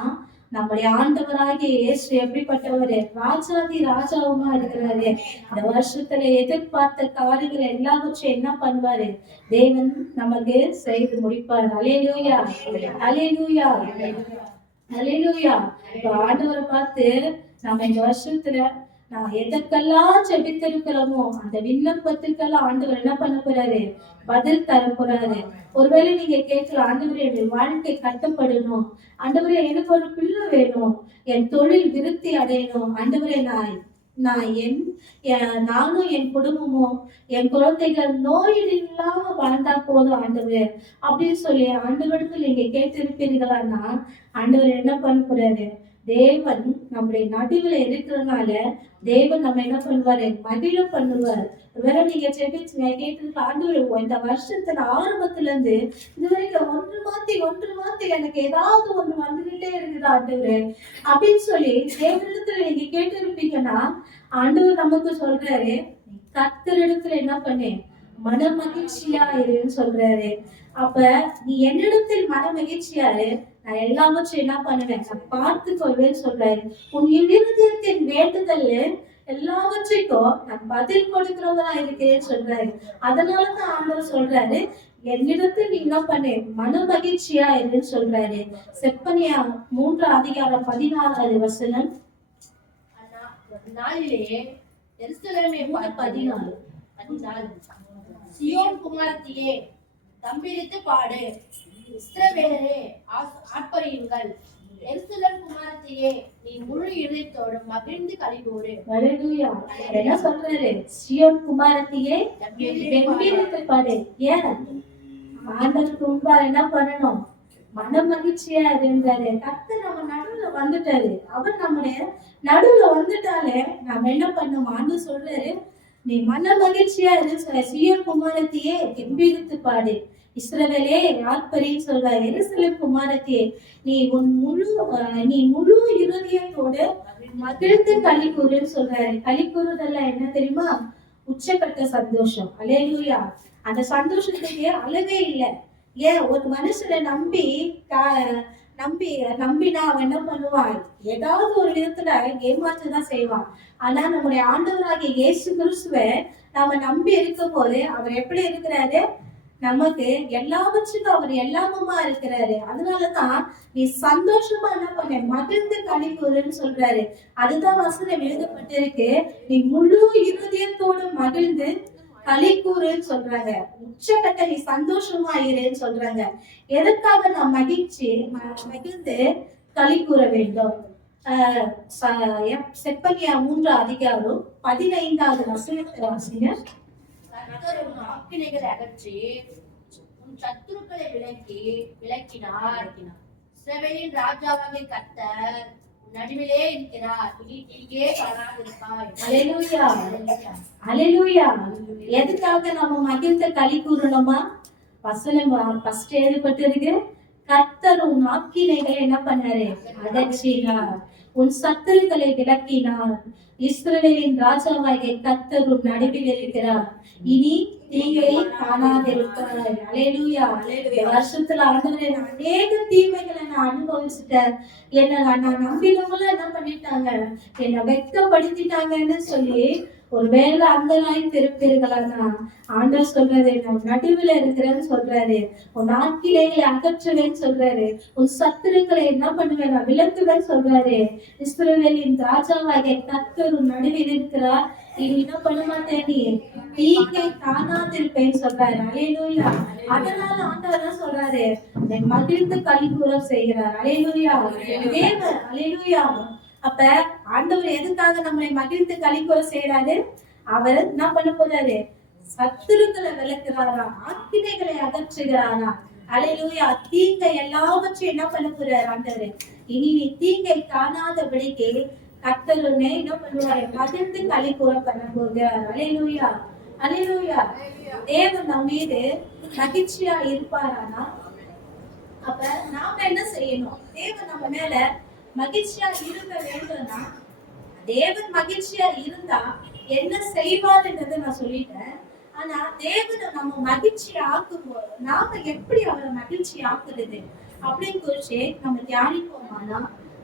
நம்முடைய ஆண்டவராகிய இயேசு எப்படிப்பட்டவரு, ராஜாதி ராஜாவுமா இருக்கிறாரு. இந்த வருஷத்துல எதிர்பார்த்த காரியங்கள் எல்லாவற்றையும் என்ன பண்ணுவாரு, தேவன் நமக்கு செய்து முடிப்பார். அல்லேலூயா, அல்லேலூயா, அல்லேலூயா. இப்ப ஆண்டவரை பார்த்து நம்ம இந்த வருஷத்துல நான் எதற்கெல்லாம் ஜெபித்திருக்கிறோமோ அந்த விண்ணப்பத்துக்கெல்லாம் ஆண்டவர் என்ன பண்ண போறாரு, பதில் தர போறாரு. ஒருவேளை நீங்க கேட்கலாம், ஆண்டவரே என் வாழ்க்கை கட்டப்படணும், ஆண்டவரே எனக்கு ஒரு பிள்ளை வேணும், என் தொழில் விருத்தி அடையணும், ஆண்டவரே நானும் என் குடும்பமும் என் குழந்தைகள் நோயில் இல்லாம வாழ்ந்தா போதும் ஆண்டவர் அப்படின்னு சொல்லி ஆண்டவரிடத்தில் நீங்க கேட்டிருப்பீர்களான்னா, ஆண்டவர் என்ன பண்ண போறாரு, தேவன் நம்முடைய நடுவில் இருக்கிறதுனால தேவன் நம்ம என்ன பண்ணுவாரு, மகிழ பண்ணுவார். வேற நீங்க கேட்டு ஆண்டவர் இந்த வருஷத்துல ஆரம்பத்துல இருந்து இது வரைக்கும் ஒன்று மாத்தி எனக்கு ஏதாவது ஒண்ணு வந்துகிட்டே இருக்குது ஆண்டவர் அப்படின்னு சொல்லி தேவனிடத்துல நீங்க கேட்டு இருப்பீங்கன்னா, ஆண்டவர் நமக்கு சொல்றாரு, கர்த்தரிடத்துல என்ன பண்ணு, மன மகிழ்ச்சியா இருன்னு சொல்றாரு. அப்ப நீ என்னிடத்தில் மன மகிழ்ச்சியா இரு, நான் எல்லாவற்றையும் என்ன பண்ணுவேன், நான் பார்த்து கொள்வேன்னு சொல்றாரு. உன் இருதயத்தின் வேண்டுதல் எல்லாவற்றைக்கும் நான் பதில் கொடுக்கிறவங்களா இருக்கிறேன்னு சொல்றாரு. அதனாலதான் ஆண்டவர் சொல்றாரு, என்னிடத்தில் நீ என்ன பண்ணு, மன மகிழ்ச்சியா இருன்னு சொல்றாரு. செப்பனியா 3:14 நாளிலே எருசலேமை 14 சியோன் குமாரத்தியே கம்பீரித்து பாடு, இஸ்ரவேலரே ஆர்ப்பரியுங்கள், எருசலேம் குமாரத்தியே நீ முழு இதயத்தோடு மகிழ்ந்து களிகூரு. அல்லேலூயா. என்ன சொல்றாரு, சியோன் குமாரத்தியே கம்பீரித்து பாடு. ஏன் ஆண்டவருக்கு முன்பா என்ன பண்ணணும், மன மகிழ்ச்சியா இருந்தாரு. கர்த்தர் நம்ம நடுவுல வந்துட்டாரு. அவர் நம்முடைய நடுவுல வந்துட்டாலே நம்ம என்ன பண்ணணும், ஆண்டு சொல்றாரு, நீ மன மகிழ்ச்சியா இரு, சீயோன் குமாரத்தியே கம்பீரித்து பாடு, இஸ்ரவேலே ஆர்ப்பரின்னு சொல்றாரு. எருசலேம் குமாரத்தியே நீ முழு இருதயத்தோடு மகிழ்ந்து களி கூறுன்னு சொல்றாரு. களி கூறுதெல்லாம் என்ன தெரியுமா, உச்சக்கட்ட சந்தோஷம். அல்லேலூயா. அந்த சந்தோஷத்துக்கு அளவே இல்லை. ஏன், ஒரு மனுஷனை நம்பினா அவன் என்ன பண்ணுவான், ஏதாவது ஒரு விதத்துல ஏமாற்றதான் செய்வான். ஆனா நம்முடைய ஆண்டவராகிய இயேசு கிறிஸ்துவை நாம நம்பி இருக்கும் போது அவர் எப்படி இருக்கிறாரு, நமக்கு எல்லாவற்றுக்கும் அவர் எல்லாமுமா இருக்கிறாரு. அதனாலதான் நீ சந்தோஷமா என்ன பண்ண, மகிழ்ந்து களி கூறுன்னு சொல்றாரு. அதுதான் வசனம் எழுதப்பட்டிருக்கு, நீ முழு இருதயத்தோடு மகிழ்ந்து களி கூறுன்னு சொல்றாங்க. உச்சக்கட்ட நீ சந்தோஷமா இருன்னு சொல்றாங்க. எதற்காக நான் மகிழ்ந்து களி கூற வேண்டும்? செப்பனியா 3:15 வாசிங்க. ஆக்கினைகளை அகற்றி உன் சத்துருக்களை விலக்கினார். இஸ்ரவேலின் ராஜாவாகிய கர்த்தர் நடுவிலே இருக்கிறார், இனி தீங்கே காணாதிருப்பாய். அல்லேலூயா, அல்லேலூயா. எதுக்காக நம்ம மகிழ்ந்து களி கூறணுமா? வசனம் ஃபர்ஸ்ட் எழுதப்பட்டிருக்கு, கர்த்தர் உன் ஆக்கினைகளை என்ன பண்ணாரு, அகற்றினார், உன் சத்துருக்களை விலக்கினார். இஸ்ரவேலின் ராஜாவாகிய கர்த்தர் உன் நடுவில் இருக்கிறார், இனி தீங்கை காணாதிருப்பாய். அல்லேலூயா. வருஷத்துல ஆண்டவரே அநேக தீமைகளை நான் அனுபவிச்சுட்டேன். என்ன நான் நம்பினவங்களும் என்ன பண்ணிட்டாங்க, என்னை வெட்கப்படுத்திட்டாங்கன்னு சொல்லி ஒருவேளை அந்த நாய் திருப்பீர்களானா, ஆண்டவர் சொல்றாரு, நான் நடுவில் இருக்கிறேன்னு சொல்றாரு, உன் ஆக்கினைகளை அகற்றுவேன்னு சொல்றாரு, உன் சத்துருக்களை என்ன பண்ணுவேன், நான் விலக்குவேன்னு சொல்றாரு. இஸ்ரவேலின் ராஜாவாகிய கர்த்தர் உன் நடுவில் இருக்கிறார், இனி என்ன பண்ண மாட்டேன், நீ தீங்கை காணாதிருப்பேன்னு சொல்றாரு. அல்லேலூயா. அதனால ஆண்டவர் சொல்றாரு, மகிழ்ந்து களி கூற செய்கிறார். அல்லேலூயா. தேவன் அல்லேலூயா. அப்ப ஆண்டவர் எதுக்காக நம்மளை மகிழ்ந்து களி கூற செய்யறாரு? அவர் என்ன பண்ண போறாரு, சத்துருக்களை விளக்குறாரா, ஆக்கினைகளை அகற்றுகிறாரா. அல்லேலூயா. தீங்கை எல்லாவற்றையும் என்ன பண்ண போறாரு ஆண்டவர், இனி நீ தீங்கை காணாதபடிக்கு கர்த்தர் என்ன பண்ணுவாரு, மகிழ்ந்து களி கூற பண்ண போகிறார். அல்லேலூயா. அல்லேலூயா. தேவன் நம் மீது மகிழ்ச்சியா இருப்பாரானா, அப்ப நாம என்ன செய்யணும்? தேவன் நம்ம மேல மகிழ்ச்சியா இருக்க வேண்டும்னா, தேவன் மகிழ்ச்சியா இருந்தா என்ன செய்வார்ன்றதை நான் சொல்லிட்டேன். ஆனா தேவனை நம்ம மகிழ்ச்சி ஆக்கும்போது நாம எப்படி அவரை மகிழ்ச்சி ஆக்குறது அப்படின்னு குறிச்சு நம்ம தியானிப்போமானா,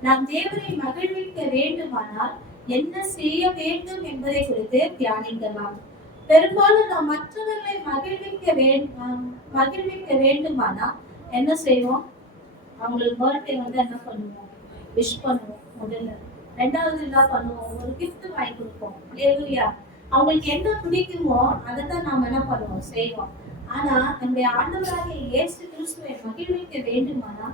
நாம் தேவனை மகிழ்விக்க வேண்டுமானால் என்ன செய்ய வேண்டும் என்பதை குறித்து தியானிக்கலாம். பெரும்பாலும் நாம் மற்றவர்களை மகிழ்விக்க வேண்டுமானா என்ன செய்வோம்? அவங்களுக்கு பர்த்டே வந்து என்ன பண்ணுவோம்? விஷ் பண்ணுவோம் முதல்ல. ரெண்டாவது என்ன பண்ணுவோம்? ஒரு gift வாங்கி கொடுப்போம். அல்லேலூயா. அவங்களுக்கு என்ன பிடிக்குமோ அதை தான் நாம என்ன பண்ணுவோம்? செய்வோம். ஆனா நம்முடைய ஆண்டவராகிய இயேசு கிறிஸ்துவை மகிழ்விக்க வேண்டுமானா,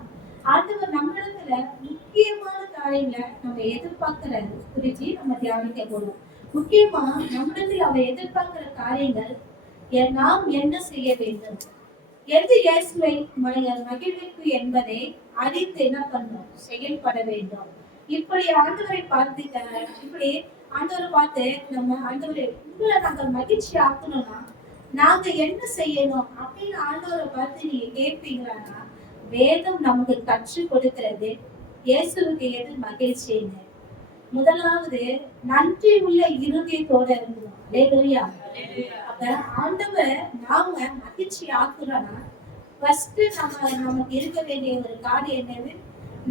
ஆண்டவர் நம்மிடத்துல முக்கியமான காரியங்களை நம்ம எதிர்பார்க்கிறது குறித்து நம்ம தியானிக்க போறோம். முக்கியமா நம்மிடத்தில் அவர் எதிர்பார்க்கிற காரியங்கள் நாம் என்ன செய்ய வேண்டும், எது இயேசுவை மகிழ்விக்கு என்பதை அறிந்து என்ன பண்ணணும்? செயல்பட வேண்டும். இப்படி ஆண்டவரை பார்த்து நம்ம ஆண்டவரை உங்களை நாங்க மகிழ்ச்சி ஆக்கணும்னா நாங்க என்ன செய்யணும் அப்படின்னு ஆண்டவரை பார்த்து நீங்க கேட்பீங்களான்னா, வேதம் நமக்கு கற்றுக் கொடுக்கிறது இயேசுவுக்கு எது மகிழ்ச்சின்னு. முதலாவது நன்றி உள்ள இருதயத்தோட இருக்கணும். அல்லேலூயா. அப்ப ஆண்டவர் நாம மகிழ்ச்சி ஆக்குறோம்னா ஃபர்ஸ்ட் நமக்கு இருக்க வேண்டிய ஒரு காரியம் என்னது?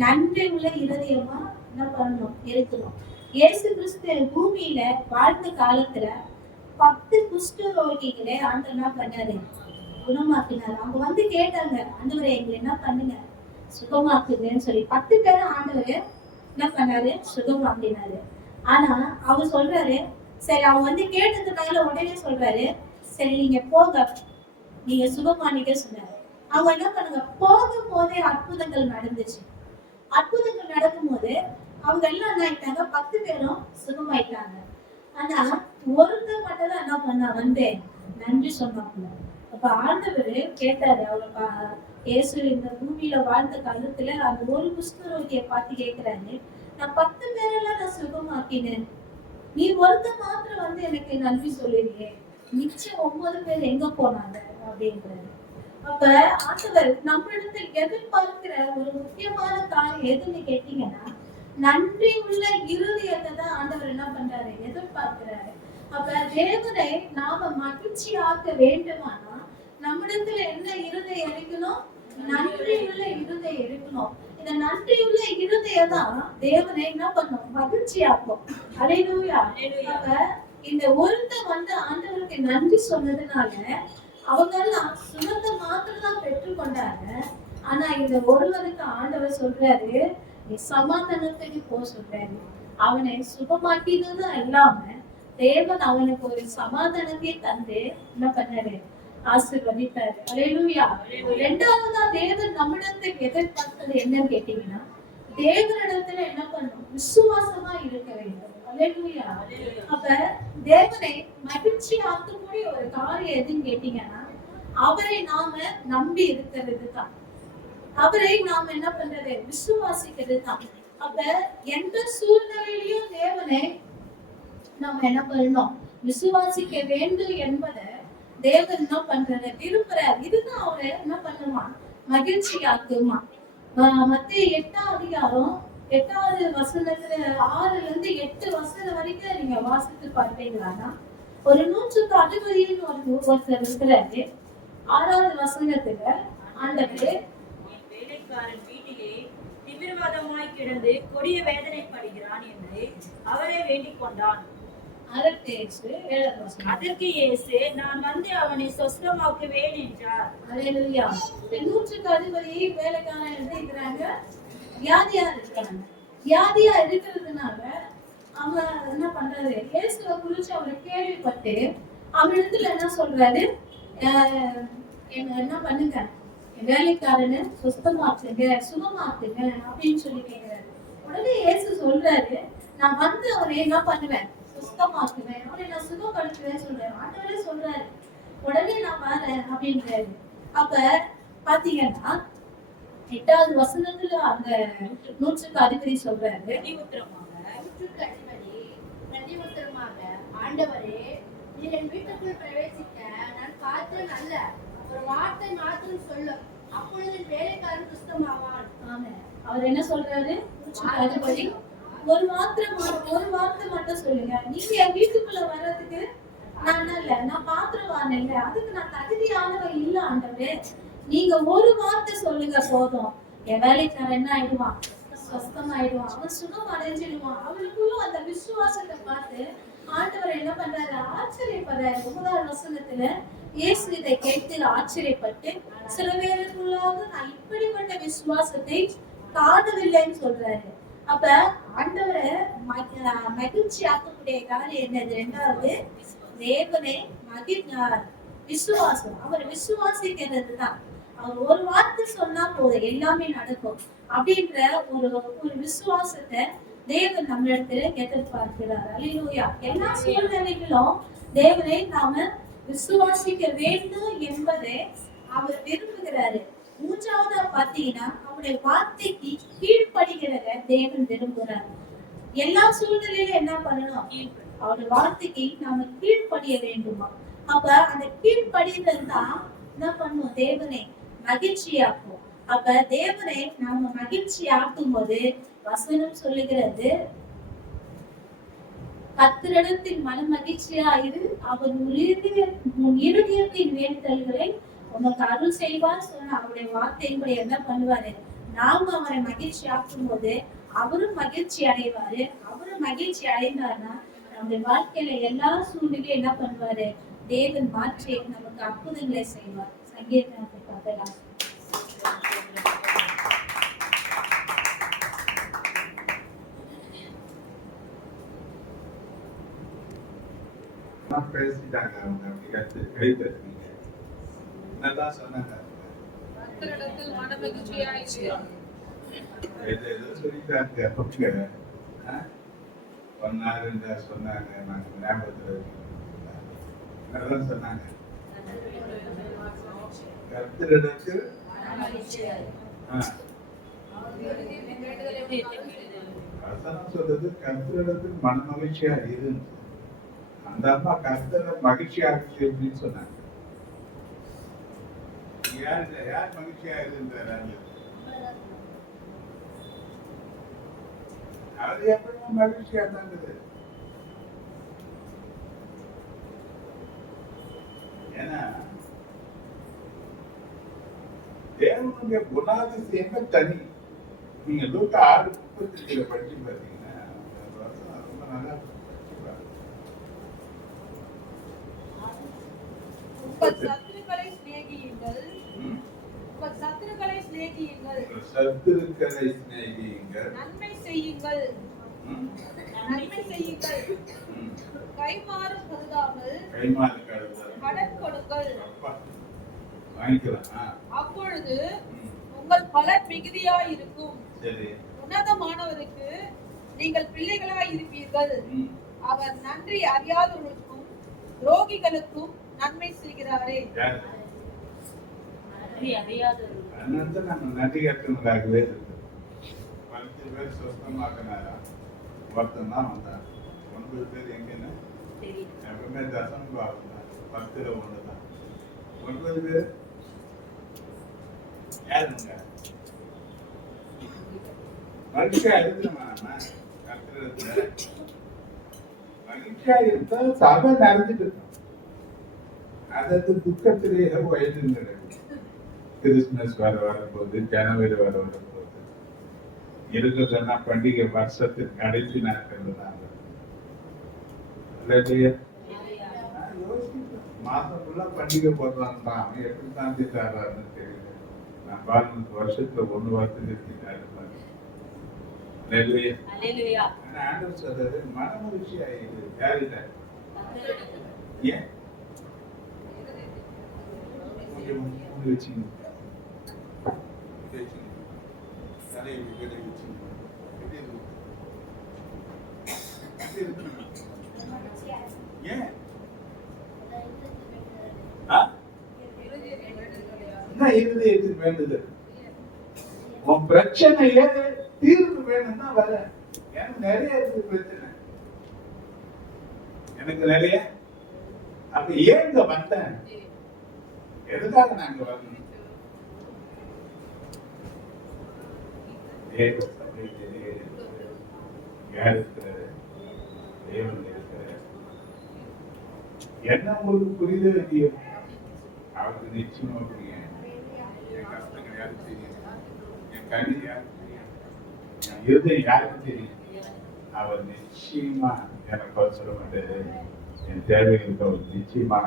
நன்றி உள்ள இருதயமா என்ன பண்ணணும்? இருக்கணும். இயேசு கிறிஸ்து பூமியில வாழ்ந்த காலத்துல 10 குஷ்ட ரோகிகளை ஆண்டவர் என்ன பண்ணாரு? குணமாக்கினாரு. அவங்க வந்து கேட்டாங்க, ஆண்டவரே எங்களை என்ன பண்ணுங்க, சுகமாக்குங்கன்னு சொல்லி 10 பேரும் ஆண்டவர் என்ன பண்ணாரு? சுகமாக்கினாரு. ஆனா அவர் சொல்றாரு, சரி அவங்க வந்து கேட்டதுனால உடனே சொல்றாரு, சரி நீங்க போங்க, நீங்க சுகமானிக்க சொன்னாரு. அவங்க என்ன பண்ணுங்க? போகும் போதே அற்புதங்கள் நடந்துச்சு. அற்புதங்கள் நடக்கும் போது அவங்க எல்லாம் என்ன ஆயிட்டாங்க? 10 பேரும் சுகமாயிட்டாங்க. ஆனா ஒருத்தர் மட்டும் தான் என்ன பண்ணா? வந்து நன்றி சொன்னாங்க. அப்ப ஆண்டவர் கேட்டாரு, அவரை இயேசு இந்த பூமியில வாழ்ந்த காலத்துல அந்த ஒரு குஷ்டரோகியை பார்த்து கேட்கிறாரு, நான் 10 பேரெல்லாம் நான் சுகமாக்கினேன், நீ ஒருத்தர் மாத்திரம் வந்து எனக்கு நன்றி சொல்லுறியே, மிச்சம் 9 பேர் எங்க போனாங்க அப்படின்றாரு. அப்ப ஆண்டவர் நம்மிடத்தில் எதிர்பார்க்கிற ஒரு முக்கியமான காரியம் எதுன்னு கேட்டீங்கன்னா, நன்றி உள்ள இருதயத்தை தான் ஆண்டவர் என்ன பண்றாரு? எதிர்பார்க்கிறாரு. அப்ப தேவனை நாம மகிழ்ச்சி ஆக்க வேண்டுமானா நம்மிடத்துல என்ன இருதயம் இருக்கணும்? நன்றி உள்ள இருதயம் இருக்கணும். இந்த நன்றி உள்ள இருதயம் தான் தேவனை என்ன பண்ணும்? மகிழ்ச்சி ஆக்கும். அல்லேலூயா. அப்ப இந்த ஒருத்தர் வந்து ஆண்டவருக்கு நன்றி சொன்னதுனால அவங்க எல்லாம் சுகத்தை மாத்திரம் தான் பெற்றுக்கொண்டாங்க. ஆனா இந்த ஒருவருக்கு ஆண்டவர் சொல்றாரு, நீ சமாதானத்துக்கு போ சொல்றாரு. அவனை சுகமாக்கினதும் இல்லாம தேவன் அவனுக்கு ஒரு சமாதானத்தை தந்து என்ன பண்ணாரு? ஆசீர்வதித்தாரு. அல்லேலூயா. இரண்டாவதா தேவன் நம்மிடத்தில் எதிர்பார்த்தது என்னன்னு கேட்டீங்கன்னா, தேவனிடத்துல என்ன பண்ணணும்? விசுவாசமா இருக்க வேண்டும். அல்லேலூயா. அப்ப தேவனை மகிழ்ச்சி ஆக்கக்கூடிய ஒரு காரியம் எதுன்னு கேட்டீங்கன்னா, அவரை நாம நம்பி இருக்கிறது தான். அவரை நாம என்ன பண்றது? விசுவாசிக்கிறது தான். அப்ப எந்த சூழ்நிலையிலும் தேவனை நாம என்ன பண்ணணும்? விசுவாசிக்க வேண்டும் என்பதை தேவன் என்ன பண்றது? விரும்புறார். இதுதான் அவரை என்ன பண்ணுமா? மகிழ்ச்சி ஆக்குமா. மத்திய 8ஆம் அதிகாரம் 8வது வசனத்துல 6ல இருந்து 8 வசனம் வரைக்கும் நீங்க வாசித்து பார்த்தீங்கன்னா, ஒரு 100க்கு அதிபதியின் ஒருத்தர் இருக்கிறாரு. 6வது வசனத்துல ஆண்டவர், வேலைக்காரன் வீட்டிலே தீவிரவாதமாய் கிடந்து கொடிய வேதனைப்படுகிறான் என்று அவரை வேண்டிக் கொண்டான். அதற்கு இயேசு, நான் வந்து அவனை சொஸ்தமாக்குவேன் என்றார். அல்லேலூயா. 100க்கு அதிபதி வேலைக்காரன் எழுதிக்கிறாங்க, வியாதியா இருக்காங்க. வியாதியா இருக்கிறதுனால அவன் என்ன பண்றாரு? இயேசுவை குறிச்சு அவரை கேள்விப்பட்டு அவனிடத்துல என்ன சொல்றாரு? என்ன பண்ணுங்க, வேலைக்காரனை சுத்தமாக்குங்க, சுகமாக்குங்க அப்படின்னு சொல்லி கேட்கிறாரு. உடனே இயேசு சொல்றாரு, நான் வந்து அவனை என்ன பண்ணுவேன்? சுத்தமாக்குவேன், அவனை நான் சுகப்படுத்துவேன் சொல்றேன். ஆண்டவரே சொல்றாரு, உடனே நான் வரேன் அப்படின்றாரு. அப்ப பாத்தீங்கன்னா 8வது வசனத்துல அந்த 100க்கு அதிபதி சொல்றாரு, உத்தரமாக பிரதியுத்தரமாக, ஆண்டவரே நீ என் வீட்டுக்குள் பிரவேசிக்க நான் பாத்திரன் அல்ல, ஒரு வார்த்தை மாத்திரம் சொல்லும், அப்பொழுது என் வேலைக்காரன் சுத்தமாவான். ஆமா, அவர் என்ன சொல்றாரு? அதுபடி ஒரு வார்த்தை மட்டும் சொல்லுங்க. நீங்க என் வீட்டுக்குள்ள வர்றதுக்கு நான் இல்ல, நான் பாத்திரவான் இல்ல, அதுக்கு நான் தகுதியானவன் இல்ல ஆண்டவரே. நீங்க ஒரு வார்த்தை சொல்லுங்க போதும், என் வேலைக்காரன் என்ன ஆயிடுவான்? சொஸ்தமாயிடுவான், அவன் சுகம் அடைஞ்சிடுவான். அவளுக்குள்ள அந்த விசுவாசத்தை பார்த்து ஆண்டவர் என்ன பண்றாரு? ஆச்சரியப்படுறாரு. 9ஆம் வசனத்துல இயேசு இதை கேட்டு ஆச்சரியப்பட்டு, சில பேருக்குள்ளாக நான் இப்படிப்பட்ட விசுவாசத்தை காணவில்லைன்னு சொல்றாரு. அப்ப ஆண்டவரை மகிழ்ச்சி ஆக்கக்கூடிய காரியம் என்னது? 2வது, தேவனே விசுவாசம். அவர் விசுவாசிக்கிறது தான். அவர் ஒரு வார்த்தை சொன்னா போதும், எல்லாமே நடக்கும் அப்படின்ற ஒரு விசுவாசத்தை தேவன் நம்மளிடத்துல எதிர்பார்க்கிறார். அல்லேலூயா. எல்லா சூழ்நிலைகளும் தேவனை நாம விசுவாசிக்க வேண்டும் என்பதை அவர் விரும்புகிறாரு. 3வது பாத்தீங்கன்னா, அவருடைய வார்த்தைக்கு கீழ்ப்படுகிறத தேவன் விரும்புகிறார். எல்லா சூழ்நிலையிலும் என்ன பண்ணணும்? அவருடைய வார்த்தைக்கு நாம கீழ்ப்படிய வேண்டுமா? அப்ப அந்த கீழ்ப்படிதல் தான் என்ன பண்ணும்? தேவனை மகிழ்ச்சியாக்கும். அப்ப தேவனை நாம மகிழ்ச்சி ஆக்கும் போது வசனம் சொல்லுகிறது, கர்த்தரிடத்தில் மன மகிழ்ச்சியா இரு, அவர் இருதயத்தின் வேண்டுதல்களை உனக்கு அருள் செய்வார் சொன்ன அவருடைய வார்த்தையின்படி என்ன பண்ணுவாரு? நாம அவரை மகிழ்ச்சி ஆக்கும் போது அவரும் மகிழ்ச்சி அடைவாரு. அவரும் மகிழ்ச்சி அடைந்தார்னா நம்முடைய வாழ்க்கையில எல்லா சூழ்நிலையும் என்ன பண்ணுவாரு? தேவன் மாற்றி நமக்கு அற்புதங்களை செய்வார். சங்கீதத்தை பார்க்கலாம். பேசிட்டாங்க அவங்க, அப்படி கத்து கை தட்டுவீங்க. என்னதான் சொன்னாங்க? ஏதோ சொல்லிட்டாங்க அவங்க. சொன்னாருன்னு சொன்னாங்க, நாங்க ஞாபகத்துல என்னதான் சொன்னாங்க? கர்த்தரிடத்தில் வசனம் சொல்றது கர்த்தரிடத்தில் மன மகிழ்ச்சியா இருந்து. அந்த அம்மா கர்த்தரை மகிழ்ச்சியா இருக்கு அப்படின்னு சொன்னாங்க. யார் மகிழ்ச்சியா இருந்தாரு? அது எப்பவுமே மகிழ்ச்சியா தான் இருக்குது. ஏன்னா தேவனுடைய குணாதிசயங்கள் தனி. நீங்க லூக்கா 6:35 படிச்சு பார்த்தீங்கன்னா ரொம்ப நல்லா சத்துருக்களை சிநேகியுங்கள். நன்மை செய்யுங்கள். கைமாறு கருதாமல் கடன் கொடுங்கள். அப்பொழுது உங்கள் பலன் மிகுதியாய் இருக்கும். உன்னதமானவருக்கு நீங்கள் பிள்ளைகளாய் இருப்பீர்கள். அவர் நன்றி அறியாதவர்களுக்கும் துரோகிகளுக்கும் நன்மை செய்கிறாரே. நன்றி கட்டணராகவே இருக்கு. 10 பேர் சொந்தமாக்கினாரா? ஒருத்தன் தான் வந்தார். 9 பேர் எங்கன்னா எப்பவுமே தசம் பாவம் தான். 10ல் 1 தான். 9 பேர் யாருங்க? மகிழ்ச்சியா இருக்கணுமா? கத்திரத்துல மகிழ்ச்சியா இருந்தா சபை நடந்துட்டு இருக்கும். அதாவது துக்கத்திலேயே வயது கிறிஸ்துமஸ் வரப்போகுது, ஜனவரி வரப்போகுது. இருக்க சொன்னா பண்டிகை வருஷத்துக்கு கடைசி நாட்கள் தான். மாசம் ஃபுல்லா பண்டிகை போடுறான் தான். அவன் எப்படி தாண்டி தர்றாருன்னு தெரியல. நான் பாருங்க வருஷத்துல 1 வாரத்துக்கு இருக்காரு. ஆண்டவர் சொல்றாரு மன மகிழ்ச்சி ஆயிடுது. யாருல? ஏன் வச்சுங்க தலையை வச்சுங்க. ஏன் இருதயத்துக்கு வேண்டுதல். உன் பிரச்சனையே தீர்வு வேணும்னா வர. எனக்கு நிறைய இருக்கு பிரச்சனை. எனக்கு நிறைய அப்ப ஏன் இங்க வந்தேன்? எதுக்காக நாங்க வரணும்? தேவ சபையிலே யார் இருக்கிறாரு? தேவன் இருக்கிறார். என்ன உங்களுக்கு புரிதல் இல்லையோ அவருக்கு நிச்சயமா புரியும். என் கஷ்டங்கள் யாருக்கு தெரியும்? என் கண்ணீர் யாருக்கு தெரியும்? என் இருதயம் யாருக்கு தெரியும்? அவர் நிச்சயமா எனக்கு சொல்ல மாட்டாரு. என் தேவைகளுக்கு அவர் நிச்சயமா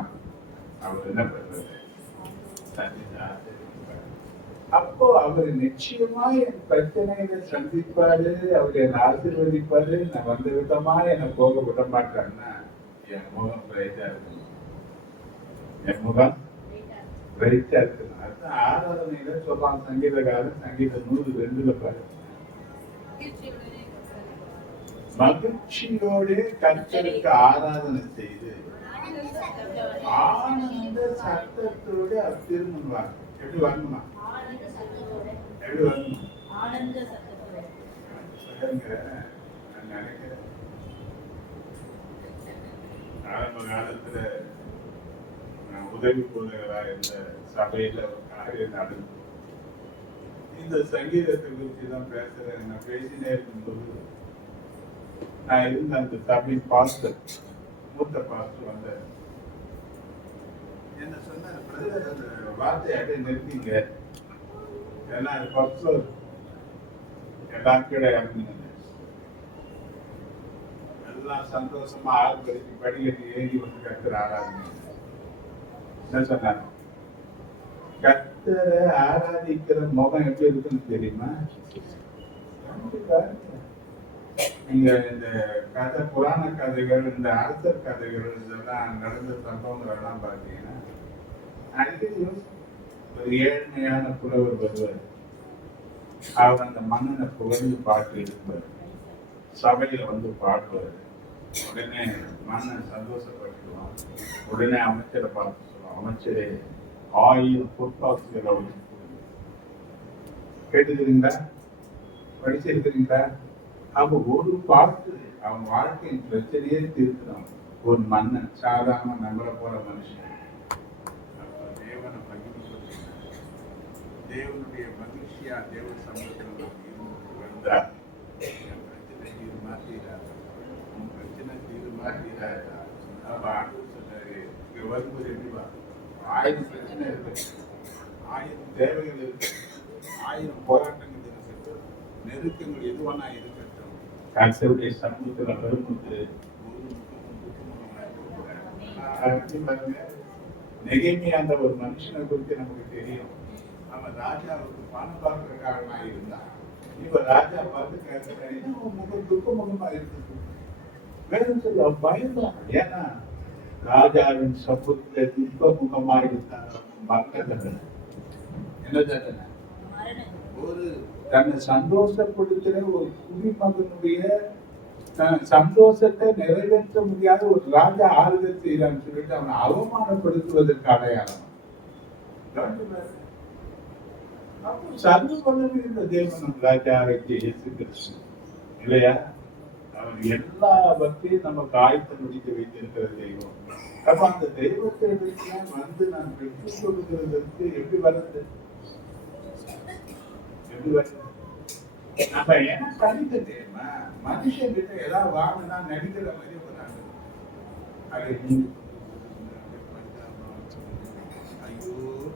அவர் என்ன பண்றாரு? அப்போ அவர் நிச்சயமா என் பிரச்சனைகளை சந்திப்பாரு, அவர் என்னை ஆசீர்வதிப்பாரு. நான் வந்த விதமா என்னை போக விட மாட்டாருன்னா என் முகம் பிரைட்டா இருக்கணும். என் முகம் பிரைட்டா இருக்கணும். அதுதான் ஆராதனையில சொல்றான் சங்கீதக்காரன், சங்கீத 102 பாரு. மகிழ்ச்சியோட கர்த்தருக்கு ஆராதனை செய்து ஆனந்த சத்தத்தோட அவர் திரும்புவார். எப்படி வரணுமா? எப்படி வரணும்? நான் நினைக்கிறேன் ஆரம்ப காலத்துல நான் உதவி போதகரா இருந்த சபையில ஒரு காரியம் நடந்தது. இந்த சங்கீதத்தை குறித்து தான் பேசுறேன். நான் பேசினே இருக்கும்போது நான் இருந்த அந்த சபையின் பாஸ்டர், மூத்த பாஸ்டர் வந்தார். என்ன சொன்னார்? பிரதர், அந்த வார்த்தையை அப்படியே நிறுத்திங்க, ஏன்னா அது பக்தர் எல்லாம் கீழே இறங்குங்க. எல்லாம் சந்தோஷமா ஆர்ப்பரிச்சு படிக்கட்டு ஏறி வந்து கர்த்தர் ஆராதனை. என்ன சொன்னாங்க? கர்த்தரை ஆராதிக்கிற முகம் எப்படி இருக்குன்னு தெரியுமா? நீங்க இந்த கதை, புராண கதைகள், இந்த அரசர் கதைகள், இதெல்லாம் நடந்த சம்பவங்கள் எல்லாம் பார்த்தீங்கன்னா அடிக்கடி ஒரு ஏழ்மையான புலவர் வருவார். அவர் அந்த மன்னனை புகழ்ந்து பாட்டு எடுப்பார், சபையில வந்து பாடுவார். உடனே மன்னன் சந்தோஷப்பட்டுவான். உடனே அமைச்சரை பார்த்து சொல்லுவான், அமைச்சரே 1000 பொற்காசுகளை அவருக்கு கொடுங்க. கேட்டுக்கிறீங்களா? படிச்சிருக்கிறீங்களா? அப்ப ஒரு பாட்டு அவன் வாழ்க்கையின் பிரச்சனையே தீர்க்கிறான். ஒரு மன்னன், சாதாரண நம்மளை போற மனுஷன். அப்ப தேவனை மகிழ்ச்சி, தேவனுடைய மகிழ்ச்சியா தேவ சமூகத்தில் வந்தா என் பிரச்சனை தீர் மாத்தீராது, உன் பிரச்சனை தீர் மாத்தீராது. அப்ப ஆண்டவர் சொன்னாரு, இங்க வரும்போது எப்படிவா? 1000 பிரச்சனை இருக்கு, 1000 தேவைகள் இருக்கு, 1000 போராட்டங்கள் இருக்கு, நெருக்கங்கள் எதுவானா இருக்கட்டும், கர்த்தருடைய சமூகத்துல வரும்போது நெகேமியா அந்த ஒரு மனுஷனை குறித்து நமக்கு தெரியும். அவன் ராஜாவுக்கு பணம் பார்க்கறதுக்காரனா இருந்தான். இப்ப ராஜா பார்த்து கேட்கிறேன், முகம் துக்க முகமா இருக்கு. வேணும் சொல்லி அவன் பயந்தான். ஏன்னா ராஜாவின் சமூகத்துல துக்க முகமா இருந்தான். மக்கள் என்ன தண்டனை? ஒரு தன்னை சந்தோஷப்படுத்துற ஒரு குடிமகனுடைய சந்தோஷத்தை நிறைவேற்ற முடியாத ஒரு ராஜா ஆறுதல் செய்யறான்னு சொல்லிட்டு அவனை அவமானப்படுத்துவதற்கு அடையாளம். சர்வ வல்லமை இந்த தேவன் ராஜாவுக்கு இயேசு கிறிஸ்து இல்லையா? அவன் எல்லா பக்தியும் நமக்கு ஆயத்தம் முடிக்க வைத்திருக்கிற தெய்வம். அப்ப அந்த தெய்வத்தை வந்து நான் பெற்றுக் கொடுக்கிறதுக்கு எப்படி வர்றது? எப்படி வர்றது? நம்ம என்ன பண்ணிட்டு தெரியுமா? மனுஷன் கிட்ட ஏதாவது வாங்கினா நடிக்கிற மாதிரி வராங்க. ஐயோ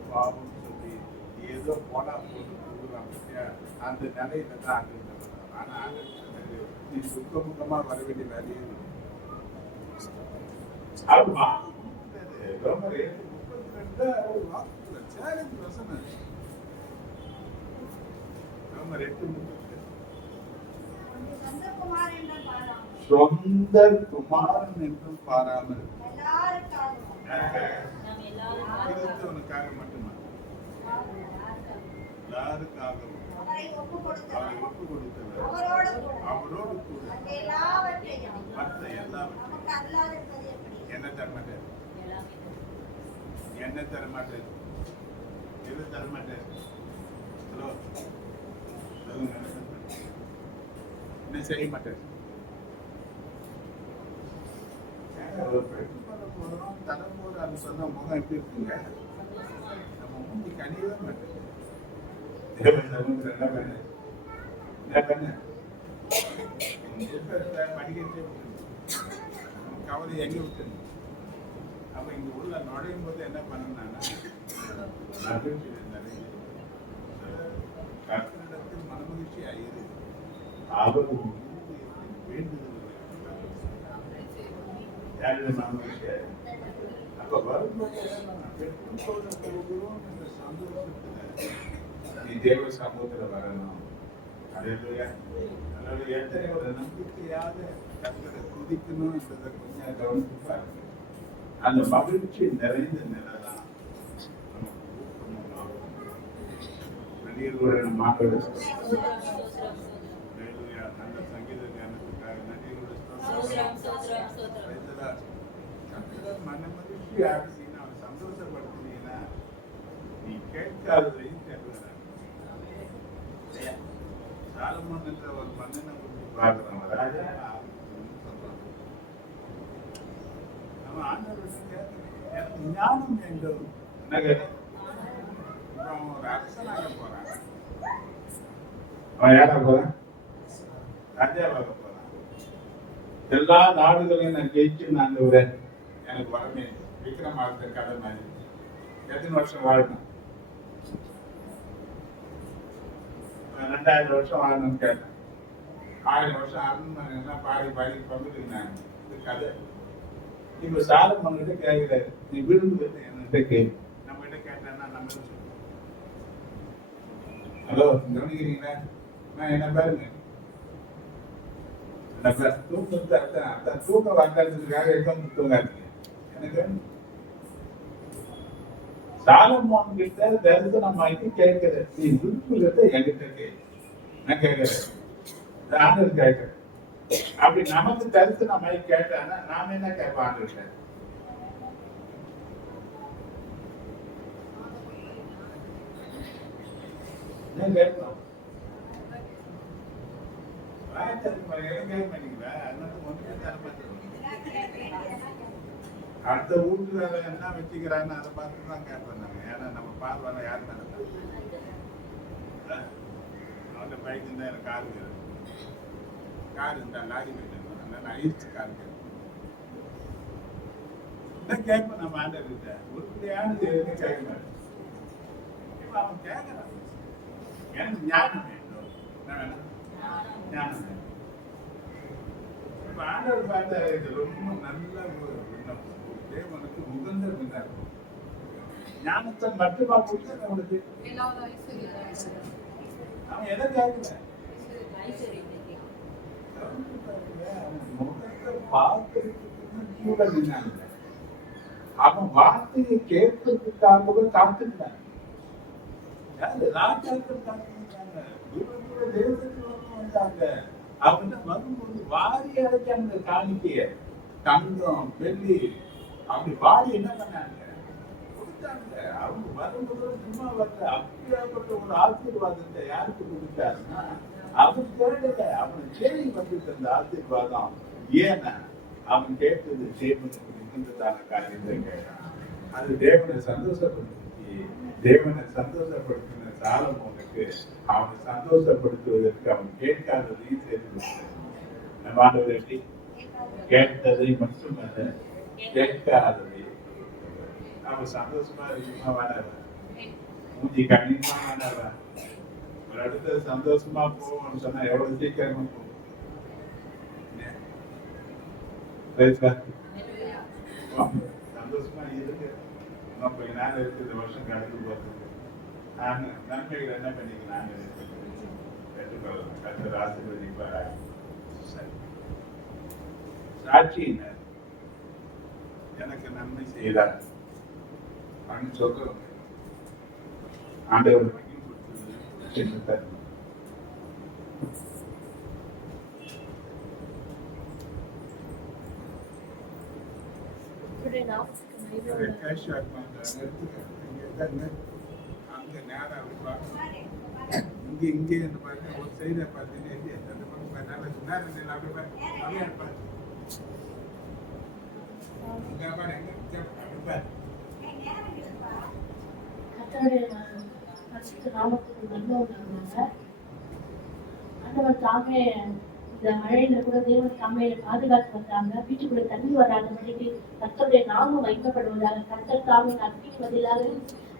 பாவம் சொல்லி ஏதோ போனா போட்டு கொடுக்குறாங்க. அந்த நிலையில தான் ஆண்டு. ஆனா நீ சுத்தமுகமா வர வேண்டிய வேலையே ரோமர் 8:32 சொந்த குமாரன் என்றும் பாராமல் கிறிஸ்தவனுக்காக மட்டுமா? எல்லாருக்காகவும் அவரை ஒப்பு கொடுத்தவர் அவரோடு கூட மற்ற எல்லாவற்றையும் என்ன தரமாட்டார்? என்ன தரமாட்டார்? எது தரமாட்டார்? ஹலோ சொல்லுங்க. என்ன செய்ய மாட்டார்? தலைமுறை அது சொன்ன முகம் எப்படி இருக்குங்க? நம்ம மூஞ்சி கனியவே மாட்டேங்குது. தேவன் சமூகத்தில் என்ன பண்ணு? என்ன பண்ணு? படிக்கிறதே கவலை எங்க விட்டு அப்ப இங்க உள்ள நுழையும் போது என்ன பண்ணணும்னா கர்த்தரிடத்தில் மனமகிழ்ச்சி ஆயிரு. அவர் வேண்டுதல் மனமகிழ்ச்சி ஆயிரு. அப்ப வரும்போது பெற்றுக்கொள்ள போகிறோம் என்ற சந்தோஷத்துல நீ தேவ சமூகத்துல வரணும். அல்லேலூயா. அல்லேலூயா. எத்தனை ஒரு நம்பிக்கையாக கர்த்தரை துதிக்கணும் என்றதை கொஞ்சம் கவனித்து பாருங்க. அந்த மகிழ்ச்சி நிறைந்த நிலைதான் நன்றியோட மாட்டோட நல்ல சங்கீத ஞானத்துக்காக நன்றியோட மன மகிழ்ச்சி ஆகினா அவன் சந்தோஷப்படுத்தினீங்கன்னா நீ கேட்காததையும் கேட்கலாம். சாலமோன் என்ற ஒரு மன்னனை குறித்து பார்க்கிறோம். ராஜா அவன் ஆண்டவருக்கு எனக்கு ஞானம் வேண்டும். என்ன கேட்ட? அவன் ஒரு அரசனாக போறான். அவன் யாரா போறான்? ராஜாவாக போறான். எல்லா நாடுகளையும் நான் ஜெயிச்சு நான் எனக்கு வரமே விக்ரமாதித்த கதை மாதிரி எத்தனை வருஷம் வாழணும்? 2000 வருஷம் வாழணும்னு கேட்டேன். 1000 வருஷம் ஆகணும்னு பாடி பங்குட்டுனாங்க. இது கதை. இப்ப சாலமோன் கிட்ட கேட்கிறாரு, நீ விரும்புகிறது என்கிட்ட கேள்வி. நம்ம கிட்ட கேட்டேன்னா நம்ம சொல்லுவோம். ஹலோ, கவனிக்கிறீங்களா? நான் என்ன பாருங்க, தூக்கத்தை அதான் தூக்கம் வந்ததுக்காக எதுவும் தூங்காது. எனக்கு சாலமோன் கிட்ட தரிசனம் ஆகி கேட்கிறேன், நீ விரும்புகிறத என்கிட்ட கேள்வி. நான் கேட்கிறேன், ஆண்டவர் கேட்கிறேன். அப்படி நமக்கு தரிசனம் ஆகி கேட்டானா நாம என்ன கேட்போம்? ஆண்டவர்கிட்ட கேட்போம். அடுத்த வீட்டுல என்ன வச்சுக்கிறான்னு அதை பார்த்துதான் கேட்பேன் நாங்க. ஏன்னா நம்ம பார்வை யாருமே அவன் பைக் இருந்தா எனக்கு கார் இருந்தா லாரி போயிட்டு ஐஸ் கார் கேட்பேன். நம்ம ஆண்டவர்கிட்ட உருப்படியானது எதுவுமே கேட்க மாட்டேன். இப்ப அவன் கேட்கறான், எனக்கு ஞானம் வேண்டும். என்ன வேணும்? ஞானம் வேண்டும். இப்ப ஆண்டவர் பார்த்தா இது ரொம்ப நல்ல விண்ணப்பம். தேவனுக்கு உகந்த விண்ணப்பம். ஞானத்தை மட்டுமா கொடுத்தா அவனுக்கு அவன் எதை கேட்கல? அவன் வார்த்தையை கேட்பதற்காகவே காத்துட்டான். அவங்க வரும்போது வாரி அடைச்சாங்க காணிக்கைய, தங்கம் வெள்ளி அப்படி வாரி என்ன பண்ணாங்க கொடுத்தாங்க. அவங்க வரும்போது சும்மா வரல, அப்படியாப்பட்ட ஒரு ஆசீர்வாதத்தை யாருக்கு கொடுத்தாருன்னா அவன் கேட்டத அவன் தேடி வந்துட்டு அந்த ஆசீர்வாதம். ஏன்னா அவன் கேட்டது தேவனுக்கு மிகுந்ததான காரியத்தை கேட்டான். அது தேவனை சந்தோஷப்படுத்தி தேவனை சந்தோஷப்படுத்தின சாலமோனுக்கு அவனை சந்தோஷப்படுத்துவதற்கு அவன் கேட்காததையும் சேர்த்து நம்ம ஆண்டவர் எப்படி கேட்டதை மட்டுமல்ல கேட்காததை அவன் சந்தோஷமா இருக்குமா வாடாவா, மூஞ்சி கண்ணியமா வாடாவா. ஒரு இடத்துல சந்தோஷமா போவோம்னு சொன்னா எவ்வளவு சீக்கிரமா போகும். சந்தோஷமா இருக்கு. இன்னும் கொஞ்ச நேரம் இருக்கு, இந்த வருஷம் கடந்து போறது. நான் நன்மைகள் என்ன பண்ணிக்கலாம் பெற்றுக்கொள்ளலாம். கர்த்தர் ஆசீர்வதிப்பார். சாட்சியினர் எனக்கு நன்மை செய்தார் அப்படின்னு சொல்றவங்க ஆண்டவர் அங்க நேரம் இங்கே பாருங்க. ஒரு சைட பார்த்தீங்கன்னா நேரம் கர்த்தருடைய பரிசுத்த நாமத்துக்கு மகிமை உண்டாவதாக. ஆண்டவர் தாமே இந்த மழையில கூட தேவன் தாமே பாதுகாத்து வந்தாங்க. வீட்டுக்குள்ள தண்ணி வராதபடிக்கு கர்த்தருடைய நாமம் வைக்கப்படுவதாக. கர்த்தர் தாமே நம்பிக்கை பதிலாக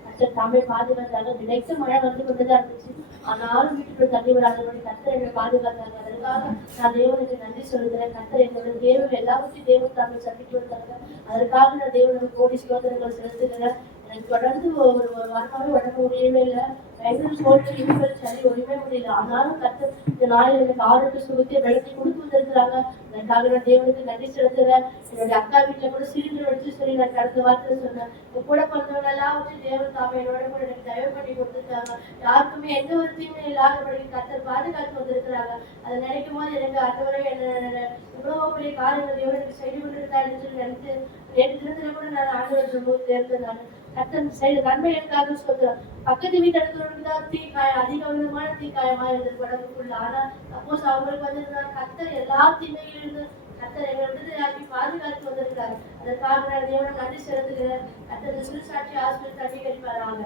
கர்த்தர் தாமே பாதுகாத்தாங்க. நினைத்த மழை வந்து கொண்டுதான் இருந்துச்சு, ஆனாலும் வீட்டுக்குள்ள தண்ணி வராதபடி கர்த்தர் என்னை பாதுகாத்தாங்க. அதற்காக நான் தேவனுக்கு நன்றி சொல்லுகிறேன். கர்த்தர் எங்களோட தேவன் எல்லாவற்றையும் தேவன் தாமே சந்தித்து வந்தாங்க. அதற்காக நான் தேவனுக்கு கோடி சோதனைகள் செலுத்துகிறேன். எனக்கு தொடர்ந்து ஒரு வாரமாக உடம்பு முடியவே இல்லை. வயதில் போட்டு இருமல் சளி ஒருமே முடியல. ஆனாலும் கர்த்தர் இந்த நாளில் எனக்கு ஆரோக்கிய சுகத்தை வெள்ளத்தை கொடுத்து வந்திருக்கிறாங்க. அதற்காக நான் தேவனுக்கு நன்றி செலுத்துகிறேன். என்னுடைய அக்கா வீட்டுல கூட சிலிண்டர் வச்சு சரி நான் கடந்த வாரத்தில் சொன்னேன். கூட பிறந்தவங்க எல்லாம் வச்சு தேவன் தாமே என்னோட கூட எனக்கு தயவு பண்ணி கொடுத்துருக்காங்க. யாருக்குமே எந்த ஒரு தீமை இல்லாதபடி கர்த்தர் பாதுகாத்து வந்திருக்கிறாங்க. அதை நினைக்கும் போது எனக்கு அந்தவரை என்ன இவ்வளவு பெரிய காரியங்கள் தேவன் எனக்கு செய்து கொண்டிருக்காருன்னு சொல்லி நினைத்து நேற்று தினத்துல கூட நான் ஆண்டவர் போது தேர்ந்தேன். நான் கர்த்தன் செய்த நன்மை எனக்காக சொல்றேன். பக்கத்து வீட்டு இடத்துல தான் தீக்காயம் அதிக விதமான தீக்காயமா இருந்தது உடம்புக்குள்ள. ஆனா சப்போஸ் அவங்களுக்கு வந்து கர்த்தர் எல்லா தீமையிலிருந்து கர்த்தர் எங்களை விடுதலையாக்கி பாதுகாத்து வந்திருக்காரு. அதற்காக நான் தேவனை நன்றி செலுத்துகிறேன். கர்த்தர் சிறுசாட்சி ஆசிரியர் அங்கீகரிப்பாராங்க.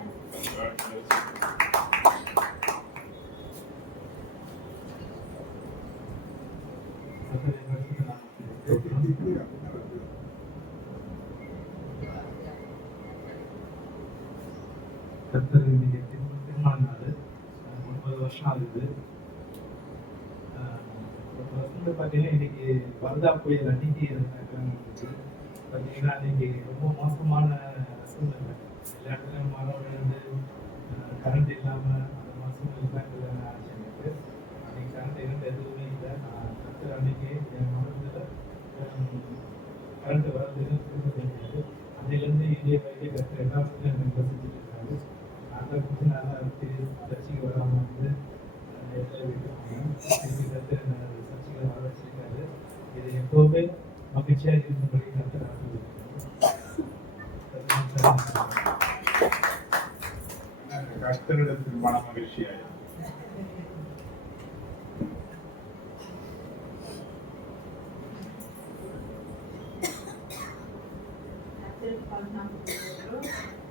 கர்த்தர் இன்னைக்கு திருமண நாள் 9 வருஷம் ஆகுது. பார்த்தீங்கன்னா இன்னைக்கு வரதா புயல் அன்னைக்கு பார்த்தீங்கன்னா இன்னைக்கு ரொம்ப மோசமான சூழ்நிலை. எல்லா இடத்துலையும் மரம் விழுந்து கரண்ட் இல்லாமல் அந்த மாதம் இருந்தாங்க ஆச்சு. எனக்கு அன்னைக்கு கரண்ட் இருந்த எதுவுமே இல்லை. நான் கர்த்தர் அன்னைக்கு என் மனதில் கரண்ட் வரதுன்னு திரும்ப தெரியாது. அதிலேருந்து இதே வயதே கர்த்தர் எல்லா விஷயத்தையும் எனக்கு செஞ்சுட்டு இருக்காரு. அதை குறித்து நல்லா சர்ச்சைக்கு வராமல் வந்து சர்ச்சைகளை வர வச்சிருக்காரு. இது எப்போவுமே மகிழ்ச்சியாக இருக்கும்படி கர்த்தர் கர்த்தரிடத்தில் மன மகிழ்ச்சியாய்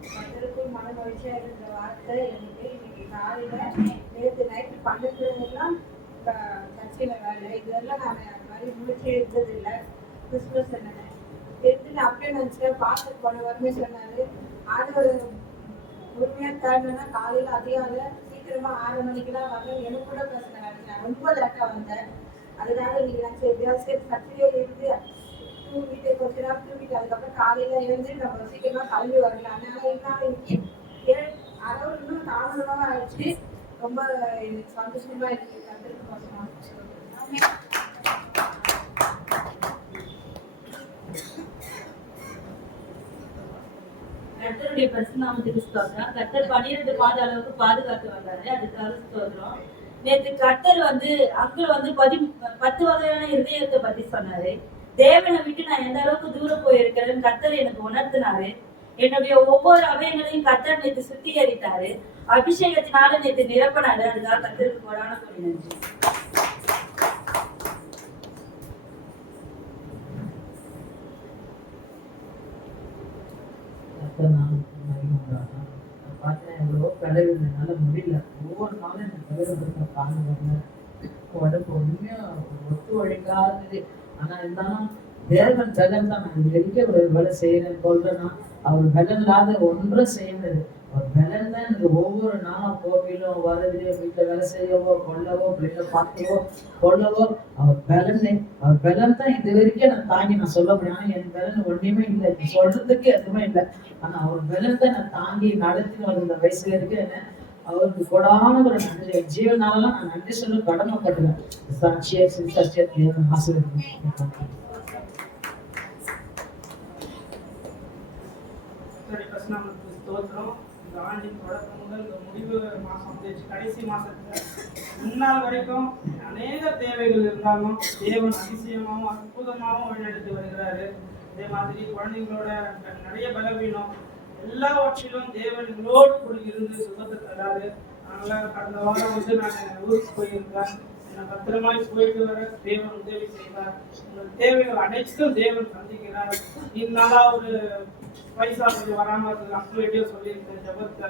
கர்த்தருக்குள் மன மகிழ்ச்சியா இருக்கிற வார்த்தை எனக்கு இன்னைக்கு காலையில நேற்று நைட்டு 12 மணிக்கெல்லாம் சர்ச்சையில வேலை இதெல்லாம் நான் அந்த மாதிரி முயற்சி எடுத்தது இல்லை. கிறிஸ்துமஸ் என்னன்னு எடுத்துட்டு அப்படியே நினைச்சேன். பார்த்துட்டு போன வரமே சொன்னாரு ஆண்டவர் உண்மையா தேடணும்னா காலையில அதிகாலை சீக்கிரமா 6 மணிக்கெல்லாம் வரணும். எனக்கு கூட பேசினாரு. நான் ரொம்ப லேட்டா வந்தேன். அதனால இன்னைக்கு நினைச்சேன் எப்படியாவது சரி சர்ச்சையே இருந்து தூங்கிட்டு கொஞ்ச நேரம் தூங்கிட்டு அதுக்கப்புறம் காலையில எழுந்து நம்ம சீக்கிரமா கிளம்பி வரலாம். அதனால என்னால இன்னைக்கு 7:30 இன்னும் தாமதமாக ஆயிடுச்சு. ரொம்ப எனக்கு சந்தோஷமா இருக்கு. கர்த்தருக்கு கர்த்தருடைய பரிசுநாமத்துக்கு ஸ்தோத்திரம். கர்த்தர் 12 மாத அளவுக்கு பாதுகாத்து வந்தாரு, அதுக்காக ஸ்தோத்திரம். நேற்று கர்த்தர் வந்து அங்கிள் வந்து 10 வகையான இருதயத்தை பத்தி சொன்னாரு. தேவனை விட்டு நான் எந்த அளவுக்கு தூரம் போயிருக்கிறேன்னு கர்த்தர் எனக்கு உணர்த்தினாரு. என்னுடைய ஒவ்வொரு அவயங்களையும் கர்த்தர் நேற்று சுத்திகரித்தாரு. அபிஷேகத்தினால நேற்று நிரப்பினாரு. அதுக்காக கர்த்தருக்கு கோடான கோடி நன்றி. பார்த்தேன் எவ்வளோ கடவுள் என்னால் முடியல. ஒவ்வொரு நாளும் இந்த கடவுள் காணுவாங்க உடம்பு உண்மையாக ஒத்துழைக்காதது. ஆனால் இருந்தாலும் தேவன் பலன் தான். நான் இது வரைக்கும் ஒரு வேலை செய்யறேன் சொல்றேன்னா அவர் பலன் இல்லாத ஒன்றும் செய்யறது. அவர் பலன் தான் எனக்கு ஒவ்வொரு நாளும் கோவிலும் வரதுலையோ வீட்டில் வேலை செய்யவோ கொள்ளவோ பிள்ளைங்க பார்க்கவோ கொள்ளவோ அவர் பலன் தான் இது வரைக்கும் நான் தாங்கி நான் சொல்ல முடியும். ஆனால் என் பலன் ஒன்றுமே இல்லை, சொல்றதுக்கு எதுவுமே இல்லை. ஆனால் அவர் பலன் தான் நான் தாங்கி நடத்தின்னு வர இந்த வயசுல இருக்கு. அவருக்கு கொடான ஒரு நன்றி. என் ஜீவனாலாம் நான் நன்றி சொல்ல கடமைப்பட்டுறேன். சாட்சியா சிறுசாட்சியா ஆசீர்வாதம். ஸ்தோத்திரம். இந்த ஆண்டின் தொடக்கம் முதல் இந்த முடிவு மாசம் கடைசி மாசத்துல முன்னாள் வரைக்கும் அநேக தேவைகள் இருந்தாலும் தேவன் அதிசயமாகவும் அற்புதமாகவும் வழிநடத்தி வருகிறாரு. அதே மாதிரி குழந்தைங்களோட நிறைய பலவீனம் எல்லாவற்றிலும் தேவன் எங்களோடு கூட இருந்து சுகத்தை தராரு. அதனால கடந்த வாரம் வந்து நான் ஊருக்கு போயிருந்தேன். பத்திரமாய் போயிட்டு வர தேவன் உதவி செய்வார். உங்கள் தேவைகள் அனைத்தும் தேவன் சந்திக்கிறார். இந்நாளா ஒரு பைசா கொஞ்சம் வராம அப்புறம் வெளியே சொல்லியிருக்கேன். ஜபத்தை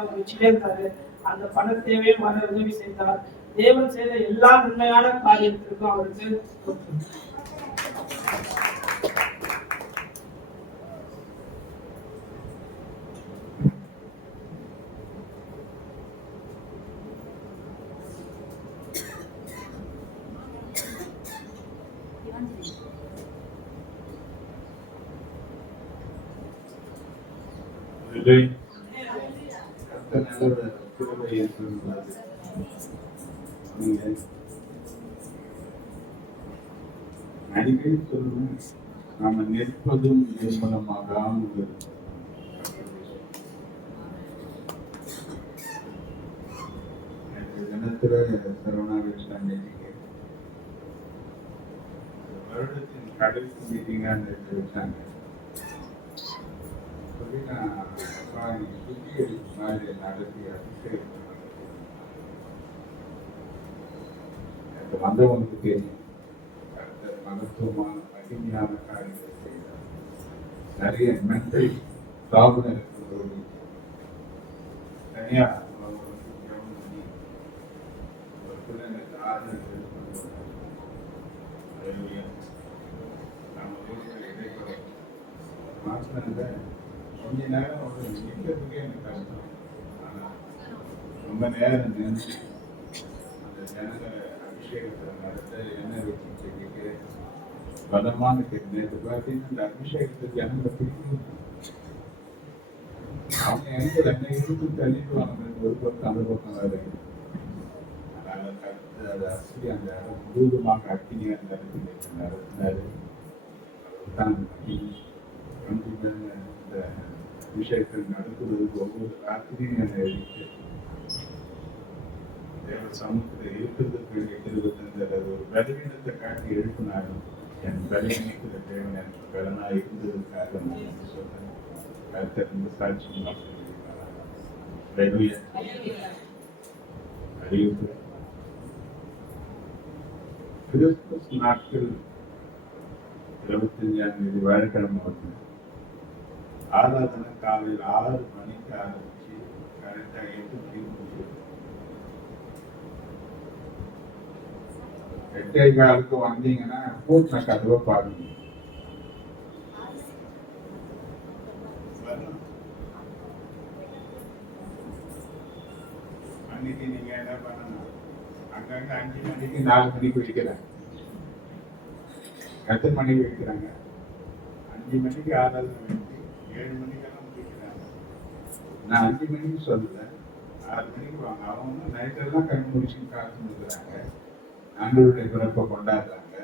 அவர் வச்சுட்டே இருக்காரு. அந்த பண தேவையை வர உதவி செய்தார். தேவன் செய்த எல்லா நன்மையான காரியத்திற்கும் அவருக்கு அடிக்கடி சொல்லுவேன், நாம நிற்பதும் நிர்மலமாகாமல் தினத்துல சரவணாவிற்கு வருடத்தின் கடைசி மீட்டிங்கான்னு வச்சாங்க. சொல்லி நான் அப்பா நீ சுத்திகரிப்பு மாதிரி நடத்தி அபிஷேகம் எனக்கு வந்தவனுக்கு தெரியும். மகத்துவமான மகிமையான காரியங்கள் செய்தார். நிறைய மென்டல் ப்ராப்ளம் இருக்கிறவர்கள் தனியா கொஞ்ச நேரம் ஒரு நிற்கிறதுக்கே எனக்கு கஷ்டம். ஆனால் ரொம்ப நேரம் நின்று அந்த ஜனங்களை அபிஷேகத்தை நடத்த என்ன வச்சு செஞ்சுட்டு பலமான நேற்று பார்த்தீங்கன்னா இந்த அபிஷேகத்தை ஜனங்களை பிடிக்கணும். அவங்க எங்க என்ன இருக்கு தள்ளிடுவாங்க, ஒரு பக்கம் அந்த பக்கம் வேறு. அதனால கருத்து அதை அசதி அந்த இடம் முழுவதுமாக அக்கினி அந்த இடத்துல நடத்தினாரு. தான் இந்த விஷயத்தில் நடத்துவதற்கு ஒவ்வொரு ராத்திரியும் என்னை எழுதிட்டு தேவ சமூகத்தில் இருக்கிறதுக்கு இருக்கிறது ஒரு பலவீனத்தை காட்டி எழுப்பினாலும் என் பலவீனத்துல தேவன் எனக்கு பலனா இருந்ததுக்காக நான் சொல்றேன். கருத்திருந்து சாட்சி அறிவிப்பு கிறிஸ்துமஸ் நாட்கள் 25ஆம் தேதி வாழைக்கிழமை வந்து ஆராதனை காலையில் 6 மணிக்கு ஆரம்பிச்சு கரெக்டா 8 மணிக்கு முடியும். 8:15 வந்தீங்கன்னா பூட்டின கதவை பாருங்க. அன்னைக்கு நீங்க என்ன பண்ணணும், அங்கங்க 5 மணிக்கு 4 மணிக்கு வைக்கிறாங்க. எத்தனை மணிக்கு வைக்கிறாங்க? 5 மணிக்கு ஆராதனை வச்சு 7 மணிக்கெல்லாம் முடிக்கிறாங்க. நான் 5 மணிக்கு சொல்லல, 6 மணிக்கு வாங்க. அவங்க நைட்டெல்லாம் கண் முடிச்சு காசு கொடுக்குறாங்க. ஆண்டவருடைய பிறப்பை கொண்டாடுறாங்க.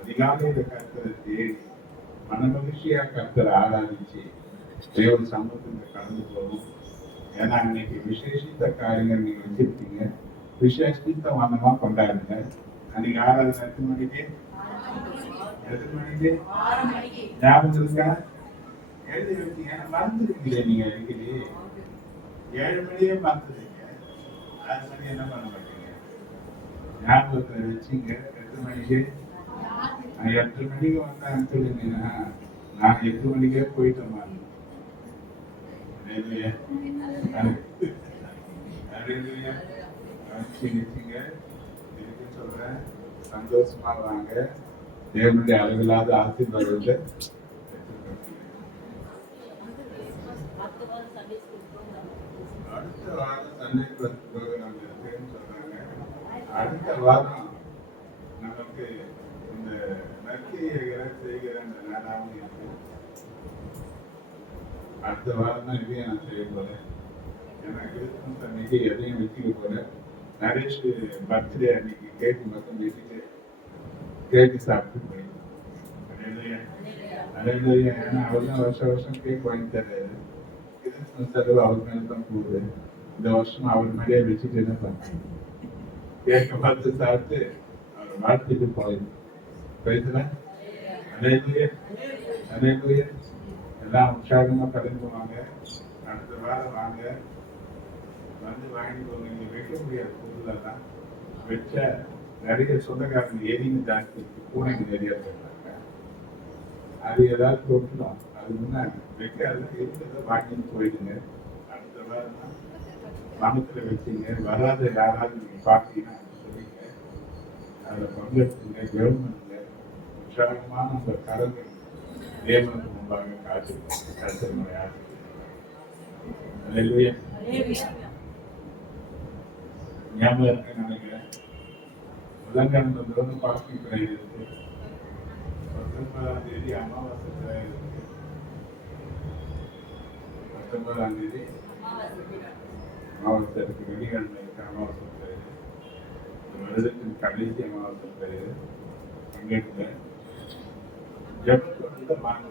அதிகாலையில கருத்தரை தேடி மனமகிழ்ச்சியா கருத்தரை ஆராதிச்சு தேவன் சமூகத்தில் கலந்து போகும். ஏன்னா இன்னைக்கு விசேஷித்த காரியங்கள் நீங்க வச்சிருக்கீங்க, விசேஷித்த வண்ணமா கொண்டாடுங்க. அன்னைக்கு ஆராதனை எத்தனை மணிக்கு ஞாபகம் இருக்கா? எழுதி வச்சீங்க, மறந்துருக்கீங்க. நீங்க அடிக்கடி 7 மணியே மறந்துருக்கீங்க. 6 மணி என்ன பண்ண மாட்டீங்க? ஞாபகத்தை வச்சுங்க. 8 மணிக்கு 8 மணிக்கு வந்தான்னு சொல்லுங்கன்னா நான் 8 மணிக்கே போயிட்டேன். சொல்றேன், சந்தோஷமா வாங்க. தேவனுடைய அளவில்லாத ஆசீர்வாதத்தை அடுத்த வாரம் சண்டே ப்ரோக்ராம் இருக்குன்னு சொல்றாங்க. அடுத்த வாரம் நமக்கு இந்த நற்கிரியை செய்கிற அந்த நாளாவும் இருக்கு. அடுத்த வாரம் தான் இதையும் நான் செய்ய போறேன். ஏன்னா கிறிஸ்துமஸ் அன்னைக்கு எதையும் வச்சுக்க போறேன். நரேஷ் பர்த்டே அன்னைக்கு கேக்கு மட்டும் வச்சுட்டு கேக்கு சாப்பிட்டு போயிடும். ஏன்னா அவர் தான் வருஷம் கேக் வாங்கி தர்றாரு. கிறிஸ்துமஸ் செலவு அவர் மேல தான் போகுது. இந்த வருஷம் அவர் மேலேயே வச்சுட்டு என்ன பண்ண கேக்க பார்த்து சாப்பிட்டு அவர் வாழ்த்துட்டு போயிடும். போயிடுச்சுல அலையிலேயே எல்லாம் உற்சாகமா கலந்து வாங்க. அடுத்த வாரம் வாங்க, வந்து வாங்கிட்டு போங்க. நீங்க வைக்க முடியாது பொருளெல்லாம் வச்ச நிறைய சொந்தக்காரங்க எரின்னு ஜாஸ்தி இருக்கு, பூனைக்கு நிறைய சொல்றாங்க. அது ஏதாவது தொட்டுடும். அது முன்னாடி வைக்காது இருக்கிறத வாங்கிட்டு போயிடுங்க. அடுத்த வாரம் மனத்துல வச்சுங்க. வராத யாராவது நீங்க பார்த்தீங்கன்னா சொல்லுங்க. அதில் பங்கெடுத்துங்க. கவர்மெண்ட்ல உற்சாகமான அந்த கரங்கள் தேவனுக்கு முன்பாக காட்சி கருத்தனுடைய ஆசை. அல்லேலூயா. ஞாபகம் இருக்கு நினைக்கிறேன். உலகந்தோடு பாக்கி இருக்கு. 19ஆம் தேதி அமாவாசை இருக்கு. 19ஆம் தேதி அமாவாசை இருக்கு. வெள்ளிக்கிழமை இருக்கு. அமாவாசை பெயர் வருடத்தின் கடைசி அமாவாசை பெயர் பங்கேற்க ஜபத்தோட வாங்க.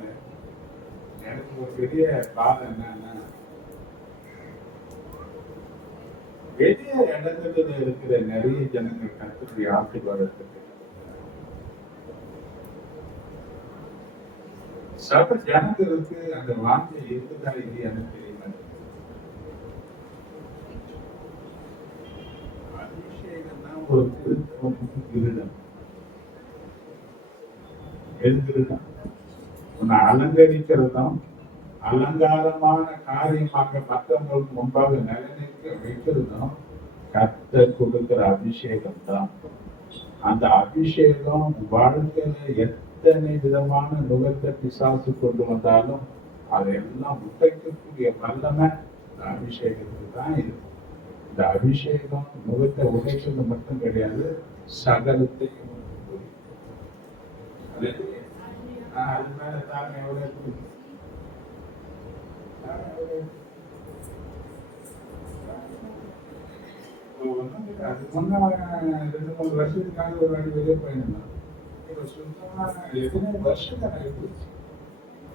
எனக்கு ஒரு பெரிய பாதை என்னன்னா, வெளிய இடத்துல இருக்கிற நிறைய ஜனங்கள் கருத்துடைய ஆசீர்வாதத்துக்கு சபை ஜனங்களுக்கு அந்த வார்த்தை இருக்குதா இல்லையான்னு தெரியல. அபிஷேகம் தான் ஒரு கிரீடம். எழுதுதான் உன்னை அலங்கரிக்கிறதும் அலங்காரமான காரியமாக மற்றவங்களுக்கு முன்பாக நிலைநிற்க வைக்கிறதும் கர்த்தர் கொடுக்கிற அபிஷேகம் தான். அந்த அபிஷேகம் வாழ்க்கையில எத்தனை விதமான நுகத்தை பிசாசு கொண்டு வந்தாலும் அதையெல்லாம் உடைக்கக்கூடிய வல்லமை இந்த அபிஷேகத்துக்கு தான் இருக்கு. இந்த அபிஷேகம் நுகத்தை உடைக்கிறது மட்டும் கிடையாது, சகலத்தையும் அது மேல தாங்க எவ்வளவு அது முன்ன 2-3 வருஷத்துக்காக ஒரு வாட்டி வெளியே போயிருந்தான். இப்ப சுத்தமா எத்தனை வருஷம் தான் ஆகிப்போச்சு.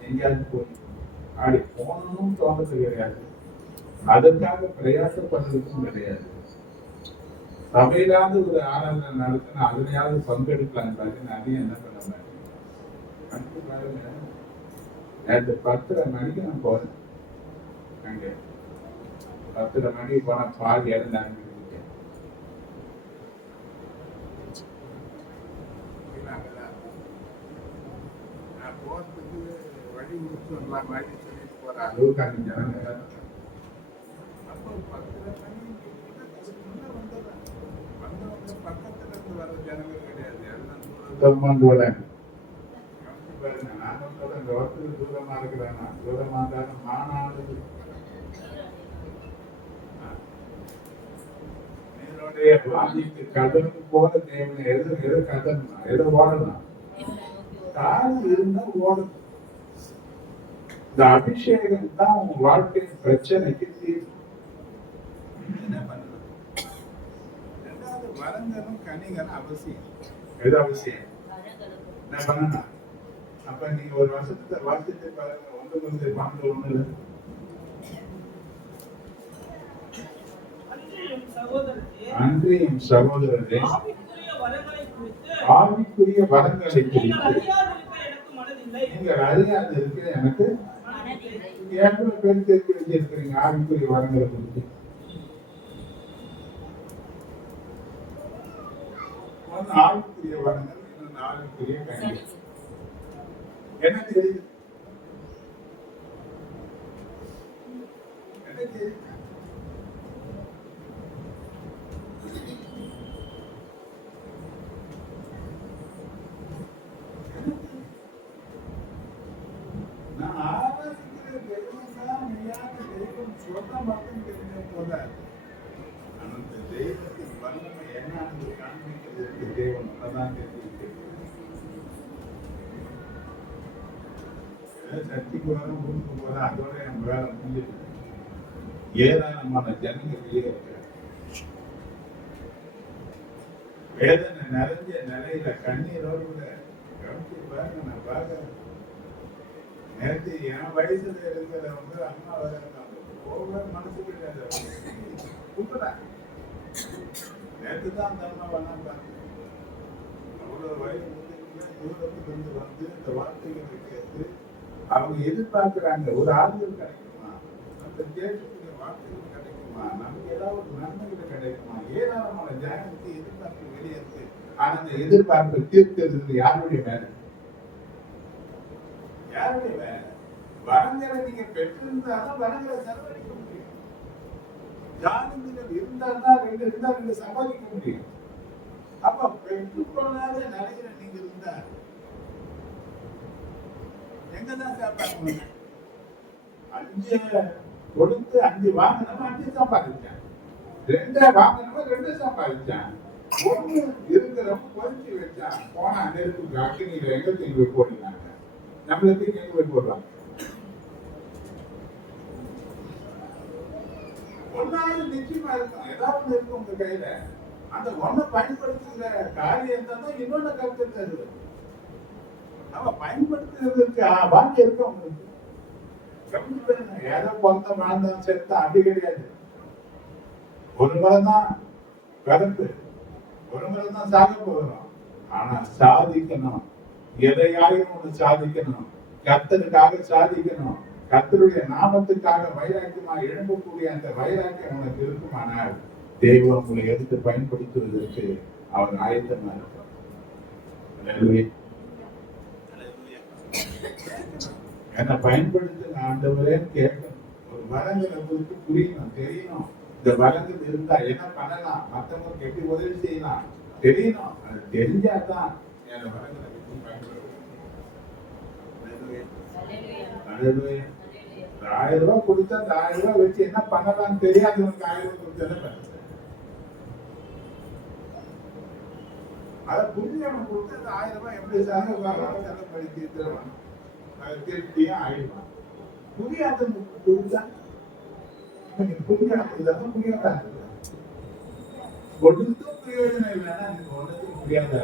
எங்கேயாவது போய் ஆடி போகணும்னு தோணுறது கிடையாது. அதற்காக பிரயாசப்படுறதுக்கும் கிடையாது. சபையிலாவது ஒரு ஆராதனை நடத்தினா அதுலயாவது பங்கெடுக்கலாம். அதையும் என்ன பண்ண மாட்டேன். பாருங்க, நேற்று 10:30 மணிக்கு நான் போறேன். அங்கே 10:30 மணிக்கு போனா பாதி இடம் நான் போறதுக்கு வழி முடிச்சுடலாம் மாதிரி சொல்லிட்டு போற அளவுக்கு அங்கே ஜனங்க. அப்போ 10:30 மணிக்கு வந்தவங்க பக்கத்துல இருந்து வர ஜனங்கள் கிடையாது. எல்லாம் தூரம் நான் சொல்றேன். ஒருத்தர் தூரமா இருக்கிறானா, தூரமா இருந்தாலும் மாநாடு என்னுடைய வாதிக்கு கடலுக்கு போற தேவனை எது கதனா எதை ஓடலாம். கால் இருந்தா ஓடணும். இந்த அபிஷேகம் தான் உங்க வாழ்க்கையின் பிரச்சனைக்கு தீர்வு. என்ன பண்ணணும்? 2வது வரங்களும் கனிகளும் அவசியம். எது அவசியம்? என்ன பண்ணணும்? அப்ப நீங்க ஒரு வருஷத்தை வாசித்து பாருங்க. 1 அன்றையும் சகோதரரே, ஆவிக்குரிய வரங்களை குறித்து நீங்க அறியாது இருக்க எனக்கு எவ்வளவு பேர் தெரிஞ்சு வச்சிருக்கிறீங்க ஆவிக்குரிய வரங்களை குறித்து? ஆவிக்குரிய வரங்கள், இன்னொன்று ஆவிக்குரிய கனிகள். என்ன தெரியுது? என்ன தெரியுது? நான் ஆராதிக்கிற தெய்வம் தான் மெய்யான தெய்வம் சொல்ல மட்டும் தெரிஞ்ச போல அந்த தெய்வத்தின் வல்லமை என்னன்னு காண்பிக்கிறதுக்கு தெய்வம் நல்லதான் தெரிஞ்சிருக்கு. சக்திக்கு வர ஊருக்கு போற அதோட என் வேலை முடிஞ்சிருக்கு. ஏராளமான ஜனங்கள் வெளியே இருக்கிறாங்க. வேதனை நிறைஞ்ச நிலையில கண்ணீரோடு கவனிச்சு பாருங்க. நான் பார்க்கிறேன். நேற்று என் வயசுல இருக்கிறவங்க அம்மா வர ஒவ்வொரு மனசு கிடையாது. கூப்பிடுறாங்க. நேற்று தான் அந்த அம்மா வேணா பாருங்க. அவ்வளவு வயசு தூரத்துல இருந்து வந்து இந்த வார்த்தைகளை கேட்டு அவங்க எதிர்பார்க்கிறாங்க. ஒரு ஆறுதல் கிடைக்குமா, அந்த கேட்கக்கூடிய வார்த்தைகள் கிடைக்குமா, நமக்கு ஏதாவது ஒரு நன்மைகள் கிடைக்குமா. ஏராளமான ஜனங்களுக்கு எதிர்பார்ப்பு வெளியே இருக்கு. ஆனா அந்த எதிர்பார்ப்பை தீர்க்கிறது யாருடைய வேலை? யாருடைய வேலை? வரங்களை நீங்க பெற்றிருந்தாலும் வரங்களை செலவழிக்க முடியும். ஜாதிகள் இருந்தால்தான் ரெண்டு சம்பாதிக்க முடியும். அப்ப பெற்றுக்கொள்ளாத நிலையில நீங்க இருந்தா எங்கதான் சாப்பாடு? 5 கொடுத்து 5 வாங்கினவன் 5 சம்பாதிச்சான், 2 வாங்கினவன் 2 சம்பாதிச்சான், 1 இருக்கிறவன் பொறிச்சு வச்சான். போனா நெருப்பு அக்கினியில எங்க தூக்கி போடுறாங்க, நம்மளுக்கு எங்க போய் போடுறாங்க. ஒன்னாவது நிச்சயமா இருக்கும், ஏதாவது இருக்கும் உங்க கையில. அந்த ஒன்ன பயன்படுத்துகிற காரியம் தான் இன்னொன்னு கருத்து தருது. நம்ம பயன்படுத்துறதுக்கு வாங்கி இருக்க உங்களுக்கு ஏதோ பொந்த வாழ்ந்தான் செத்த அப்படி கிடையாது. ஒரு முறை தான் கருத்து, ஒரு முறை தான் சாக போகிறோம். ஆனா சாதிக்கணும், எதையாயும் ஒண்ணு சாதிக்கணும், கர்த்தருக்காக சாதிக்கணும். கர்த்தருடைய நாமத்துக்காக வைராக்கியமா எழும்பக்கூடிய அந்த வைராக்கியம் உனக்கு இருக்குமானால் தெய்வம் உங்களை எடுத்து பயன்படுத்துவதற்கு அவர் ஆயத்தமா இருப்பார். என்ன பயன்படுத்த ஆண்டவரே கேட்கணும். ஒரு வரங்களை குறித்து புரியணும், தெரியணும். இந்த வரங்கள் இருந்தா என்ன பண்ணலாம், மற்றவங்களுக்கு எப்படி உதவி செய்யலாம் தெரியணும். அது தெரிஞ்சாதான் என் வரங்களை வச்சு பயன்படுத்த. 1000 ரூபாய் கொடுத்தா அந்த 1000 ரூபாய் வச்சு என்ன பண்ணலாம்னு தெரியாது. உனக்கு 1000 ரூபாய் கொடுத்தா அதை புரிஞ்சவன் கொடுத்து அந்த 1000 ரூபாய் எப்படி செலவழித்து தருவான், திருப்தியா ஆயிடுவான். புரியாத கொடுத்தா புரியாதான் புரியாதான் கொடுத்தும் பிரயோஜனம் இல்லைன்னா நீங்க ஒன்றுக்கும் புரியாத.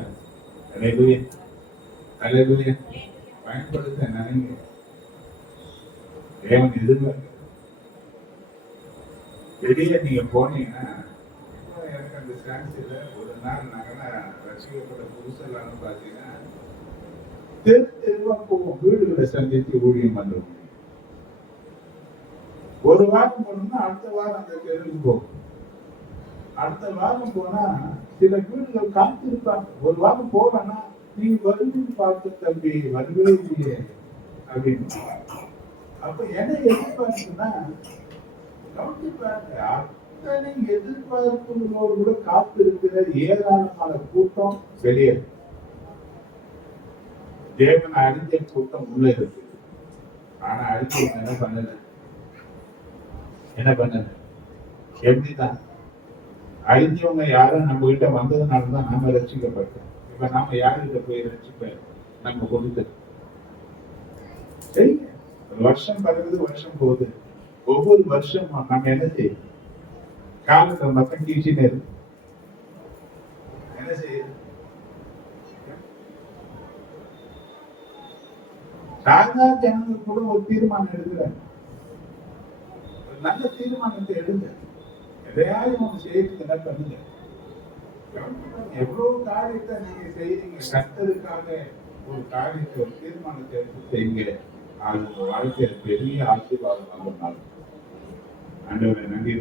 பயன்படுத்த நினைங்க. தேவன் எதிர்பார்க்க வெளியே நீங்க போனீங்கன்னா எனக்கு அந்த சான்ஸ் இல்லை. ஒரு நாள் நாங்கன்னா ரசிக்கப்பட்ட புதுசெல்லாம் பார்த்தீங்கன்னா தெருவா போவோம், வீடுகளை சந்தித்து ஊழியம் பண்றோம். ஒரு வாரம் போனோம்னா அடுத்த வாரம் அந்த தெருவுக்கு போகும். அடுத்த வாரம் போனா சில வீடுகள் காத்திருப்பாங்க. ஒரு வாரம் போகலன்னா நீங்க வருவீங்க பார்த்து தம்பி வருவே இல்லையே அப்படின்னு. அப்ப என்ன எதிர்பார்ப்புன்னா கவனிப்பாங்க, அத்தனை எதிர்பார்ப்புகளோடு கூட காத்திருக்கிற ஏராளமான கூட்டம் வெளியே. தேவன் அறிஞ்ச கூட்டம் உள்ள இருக்கு. ஆனா அறிஞ்சவங்க என்ன பண்ணல எப்படிதான் அறிஞ்சவங்க யாரும் நம்ம கிட்ட வந்ததுனாலதான் நாம ரசிக்கப்பட்டோம். இப்ப நாம யாருகிட்ட போய் ரசிப்ப நம்ம கொடுத்து சரி. வருஷம் பரவுது, வருஷம் போகுது. ஒவ்வொரு வருஷம் நம்ம என்ன செய்யும், காலத்தை மட்டும் கீழ்ச்சின்னு இருக்கு. என்ன செய்யுது, சாதாரண ஜனங்க கூட ஒரு தீர்மானம் எடுக்கிறாங்க. ஒரு நல்ல தீர்மானத்தை எடுங்க. எதையாவது ஒன்று செய்யறதுக்கு என்ன பண்ணுங்க. எவ்வளவு காரியத்தை நீங்க செய்யறீங்க, கர்த்தருக்காக ஒரு காரியத்தை ஒரு தீர்மானத்தை எடுத்து செய்யுங்க. அது வாழ்க்கையில பெரிய ஆசீர்வாதம் வந்தனால ஆண்டவரை நன்றி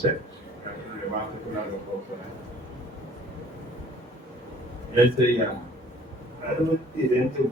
சரி. வார்த்தைக்குள்ளாக போகிறேன். 62:3